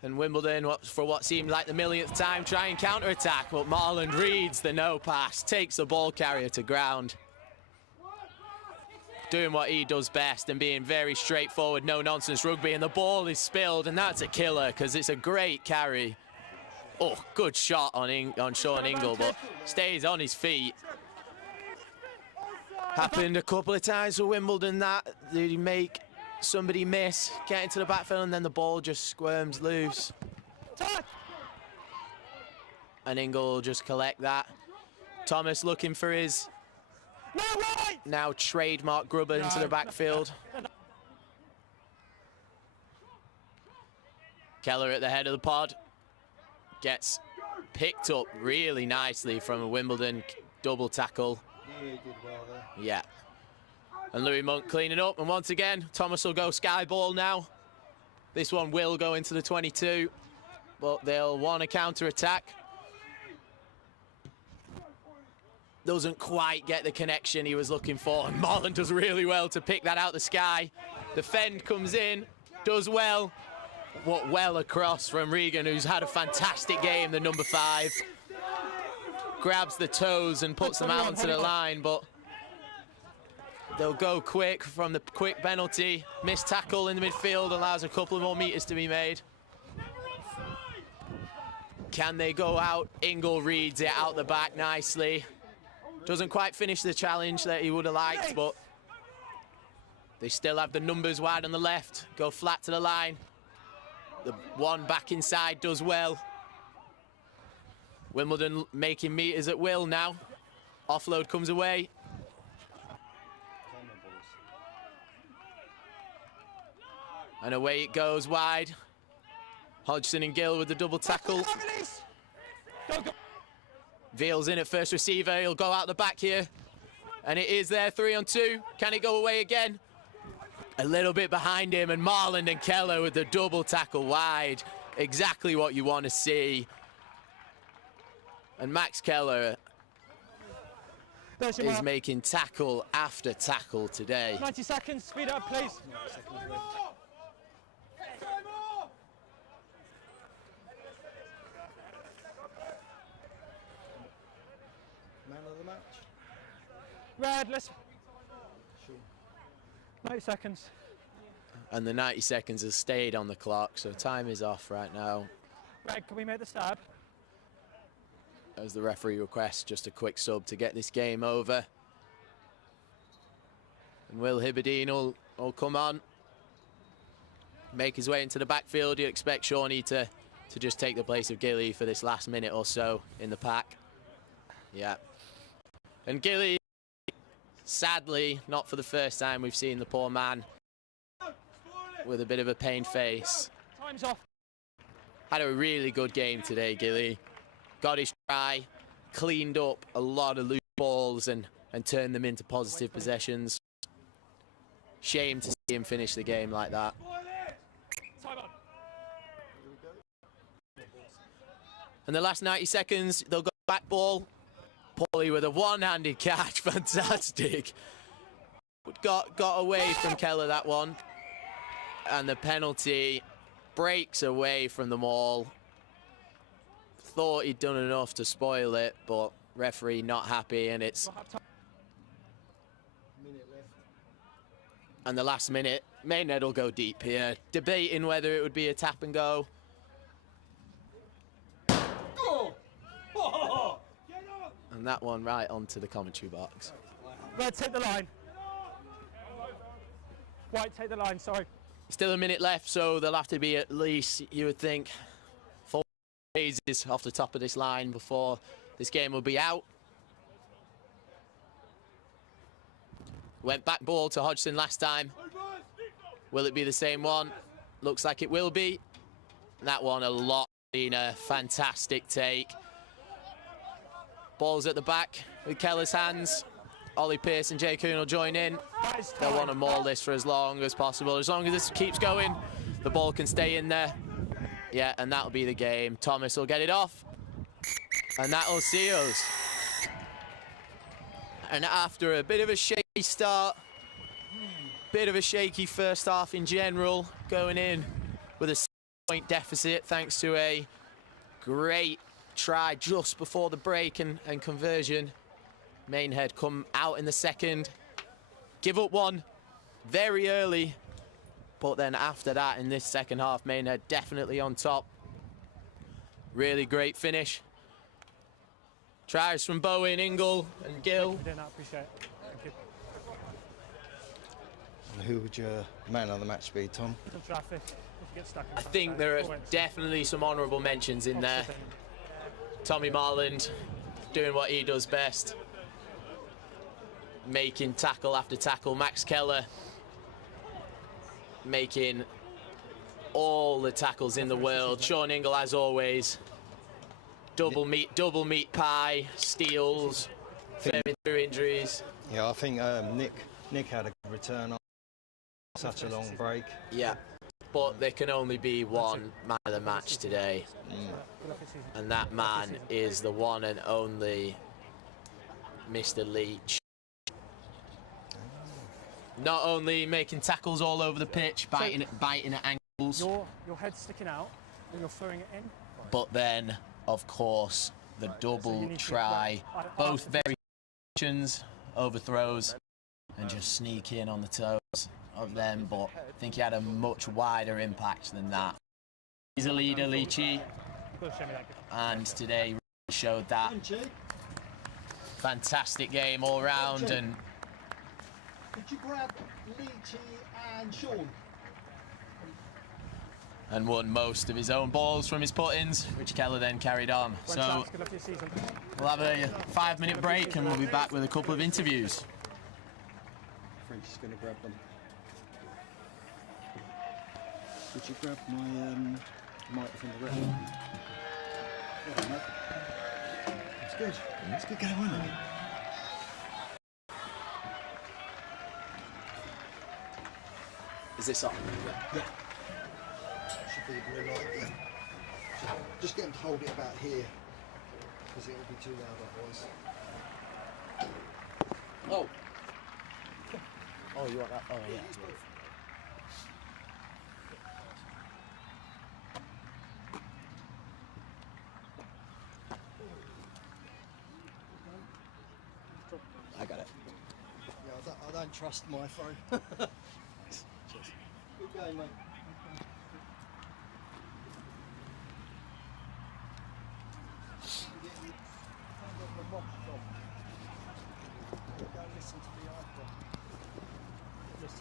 And Wimbledon, for what seemed like the millionth time, try and counter-attack, but Marland reads the no pass, takes the ball carrier to ground. Doing what he does best and being very straightforward, no-nonsense rugby, and the ball is spilled, and that's a killer because it's a great carry. Oh, good shot on Sean Ingle, but stays on his feet. Happened a couple of times for Wimbledon that they make somebody miss, get into the backfield, and then the ball just squirms loose. And Ingle will just collect that. Thomas looking for his now trademark grubber into the backfield. Keller at the head of the pod. Gets picked up really nicely from a Wimbledon double tackle. Yeah, he did well there. Yeah. And Louis Monk cleaning up, and once again, Thomas will go sky ball now. This one will go into the 22, but they'll want a counter-attack. Doesn't quite get the connection he was looking for, and Marlon does really well to pick that out the sky. The fend comes in, does well. What well across from Regan, who's had a fantastic game, the number 5. Grabs the toes and puts them out onto the line, but they'll go quick from the quick penalty. Missed tackle in the midfield allows a couple of more meters to be made. Can they go out? Ingle reads it out the back nicely. Doesn't quite finish the challenge that he would have liked, but they still have the numbers wide on the left. Go flat to the line. The one back inside does well. Wimbledon making meters at will now. Offload comes away. And away it goes wide. Hodgson and Gill with the double tackle. Veal's in at first receiver. He'll go out the back here. And it is there, 3-on-2. Can it go away again? A little bit behind him, and Marland and Keller with the double tackle wide. Exactly what you want to see. And Max Keller is making tackle after tackle today. 90 seconds, speed up, please. Man of the match? Red, let's... 90 seconds. And the 90 seconds has stayed on the clock, so time is off right now. Red, can we make the stab? As the referee requests just a quick sub to get this game over. And Will Hibberdine will come on. Make his way into the backfield. You expect Shawnee to just take the place of Gilly for this last minute or so in the pack. Yeah. And Gilly, sadly, not for the first time, we've seen the poor man with a bit of a pained face. Time's off. Had a really good game today, Gilly. Got his try, cleaned up a lot of loose balls and turned them into positive possessions. Shame to see him finish the game like that. And the last 90 seconds, they'll go back ball. Paulie with a one-handed catch, fantastic. Got away from Keller that one. And the penalty breaks away from them all. Thought he'd done enough to spoil it, but referee not happy, and it's... And the last minute, Maidenhead will go deep here, debating whether it would be a tap and go. And that one right onto the commentary box. Red, take the line. White, take the line, sorry. Still a minute left, so there'll have to be at least, you would think, 4 phases off the top of this line before this game will be out. Went back ball to Hodgson last time. Will it be the same one? Looks like it will be. That one a lot Arena. Fantastic take. Ball's at the back with Keller's hands. Ollie Pearce and Jay Kuhn will join in. They'll want to maul this for as long as possible. As long as this keeps going, the ball can stay in there. Yeah, and that'll be the game. Thomas will get it off. And that'll see us. And after a bit of a shaky start, bit of a shaky first half in general, going in with a 6-point deficit thanks to a great try just before the break and conversion. Maidenhead come out in the second, give up one very early, but then after that in this second half, Maidenhead definitely on top. Really great finish. Tries from Bowen, Ingle and Gill. I appreciate it. Thank you. And who would your man of the match be, Tom? Traffic. If you get stuck in I think there are definitely some honourable mentions in there. Tommy Marland doing what he does best, making tackle after tackle. Max Keller making all the tackles in the world. Sean Ingle, as always, double meat pie, steals, flaming through injuries. Yeah, I think Nick had a good return on such a long break. Yeah, but there can only be one man of the match today. And that man is the one and only Mr. Leach. Not only making tackles all over the pitch, biting at ankles. Your head's sticking out and you're throwing it in. But then, of course, the double try. Both very actions, overthrows, and just sneak in on the toes of them. But I think he had a much wider impact than that. He's a leader, Leachy. And today really showed that. Fantastic game all round. And could you grab Leachy and Sean? And won most of his own balls from his put-ins, which Keller then carried on. So we'll have a 5-minute break and we'll be back with a couple of interviews. French is going to grab them. Could you grab my mic from the ref? Yeah, mate. It's good. It's good going, isn't it? Is this on? Yeah. Should be a blue light, yeah. Just get them to hold it about here, because it'll be too loud otherwise. Oh. Oh, you want that? Oh, yeah. I got it. Yeah, I don't trust my phone. Good game, mate. Go listen to the opera. Just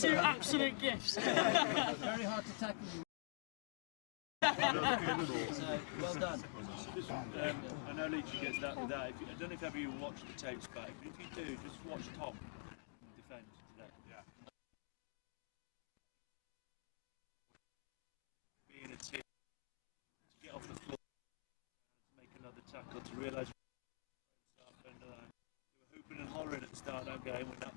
Two absolute gifts. very hard to tackle you. So, well done. I know Leachy gets that with that. I don't know if ever you watch the tapes back, but if you do, just watch Tom defend today. Yeah. Being a team, to get off the floor, to make another tackle, to realise they were hooping and hollering at the start of that game when that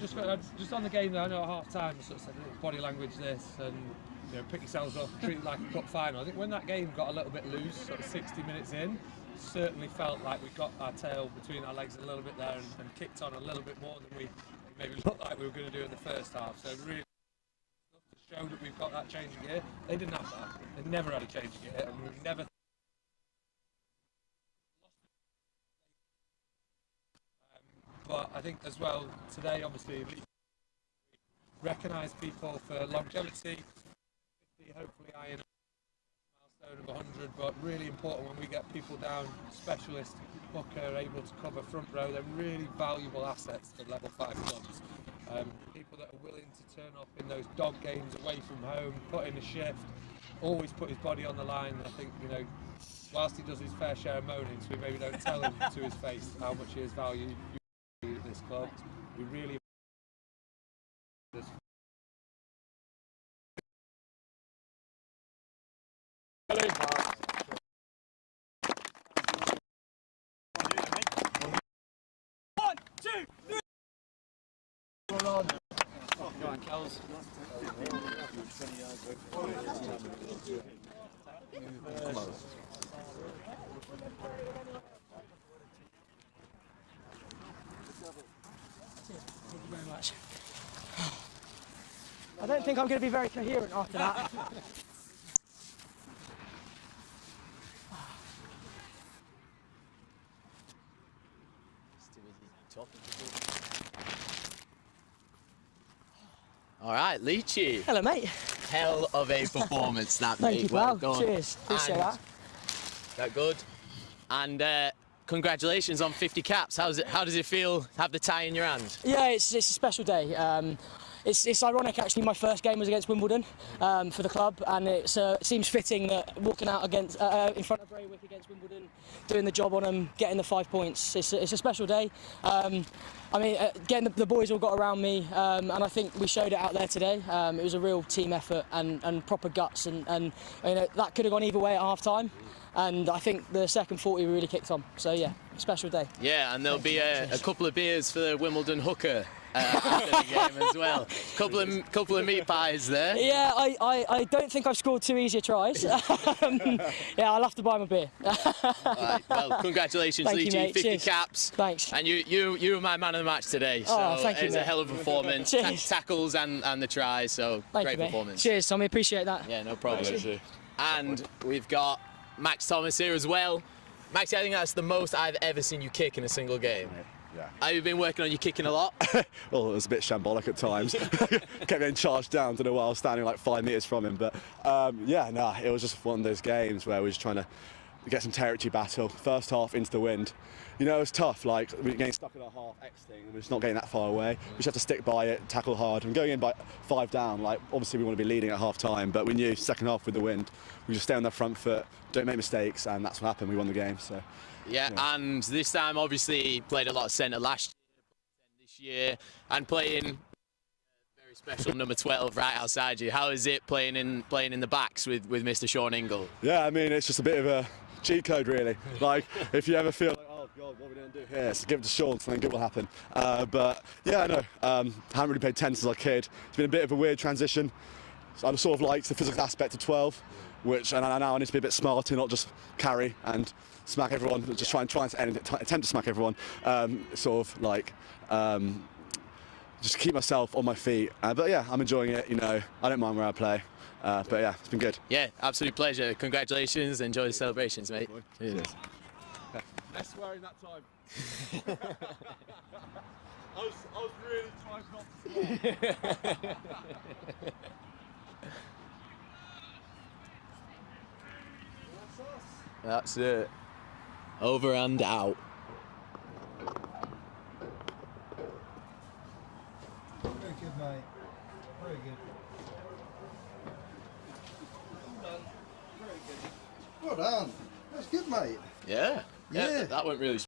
Just on the game though, I know at half time I sort of said body language this and pick yourselves up, treat it like a cup final. I think when that game got a little bit loose, sort of 60 minutes in, certainly felt like we got our tail between our legs a little bit there and kicked on a little bit more than we maybe looked like we were going to do in the first half. So really to show that we've got that change of gear. They didn't have that. They never had a change of gear, and we've never. But I think as well today, obviously, we recognise people for longevity. Hopefully, iron milestone of 100. But really important when we get people down, specialist hooker, able to cover front row. They're really valuable assets for level 5 clubs. People that are willing to turn up in those dog games away from home, put in a shift, always put his body on the line. I think, you know, whilst he does his fair share of moaning, so we maybe don't tell him to his face how much he is valued at this club. We really I don't think I'm going to be very coherent after that. All right, Leachy. Hello, mate. Hell of a performance, that Thank mate. you, Well pal. done. Cheers. Appreciate that. That good. And congratulations on 50 caps. How does it feel to have the tie in your hand? Yeah, it's a special day. It's ironic, actually. My first game was against Wimbledon for the club, and it seems fitting that walking out against in front of Braywick against Wimbledon, doing the job on them, getting the 5 points. It's a special day. I mean, getting the boys all got around me, and I think we showed it out there today. It was a real team effort and proper guts, and you know, that could have gone either way at half time. And I think the second 40 really kicked on. So yeah, special day. Yeah, and there'll be a couple of beers for the Wimbledon hooker after the game as well. Couple of meat pies there. Yeah, I don't think I've scored 2 easier tries. Yeah, I'll have to buy my beer. Right, well, congratulations, Thank you, Leachy. mate. 50 Cheers. caps. Thanks. And you were my man of the match today. So Oh, thank you, it was a mate. hell of a performance. Cheers. Tackles and the tries, so Thank great you, mate. performance. Cheers, Tommy. Appreciate that. Yeah, no problem. And we've got Max Thomas here as well. Max, I think that's the most I've ever seen you kick in a single game. Yeah. Have you been working on your kicking a lot? Well, it was a bit shambolic at times. Kept getting charged down. Don't know why I was standing like 5 metres from him. But yeah, no, it was just one of those games where we were just trying to get some territory battle. First half into the wind. You know, it was tough. Like, we were getting stuck in our half X thing and we're just not getting that far away. We just had to stick by it, tackle hard. And going in by 5 down, like, obviously we want to be leading at half time, but we knew second half with the wind, we just stay on their front foot, don't make mistakes, and that's what happened. We won the game. So. Yeah, and this time obviously played a lot of centre last year, this year, and playing very special number 12 right outside you. How is it playing in the backs with Mr. Sean Ingle? Yeah, I mean, it's just a bit of a cheat code, really. Like, if you ever feel like, oh God, what are we going to do here? So give it to Sean, something good will happen. But yeah, no, haven't really played 10 since I was a kid. It's been a bit of a weird transition. So I sort of liked the physical aspect of 12, which, and now I need to be a bit smarter, not just carry and smack everyone, just try to attempt to smack everyone, sort of like just keep myself on my feet. But yeah, I'm enjoying it. You know, I don't mind where I play. But yeah, it's been good. Yeah, absolute pleasure. Congratulations. Enjoy the celebrations, mate. Cheers. Less swearing that time. I was really trying not to swear. That's it. Over and out. Very good, mate. Very good. Well done. That's good, mate. Yeah. Yeah. That went really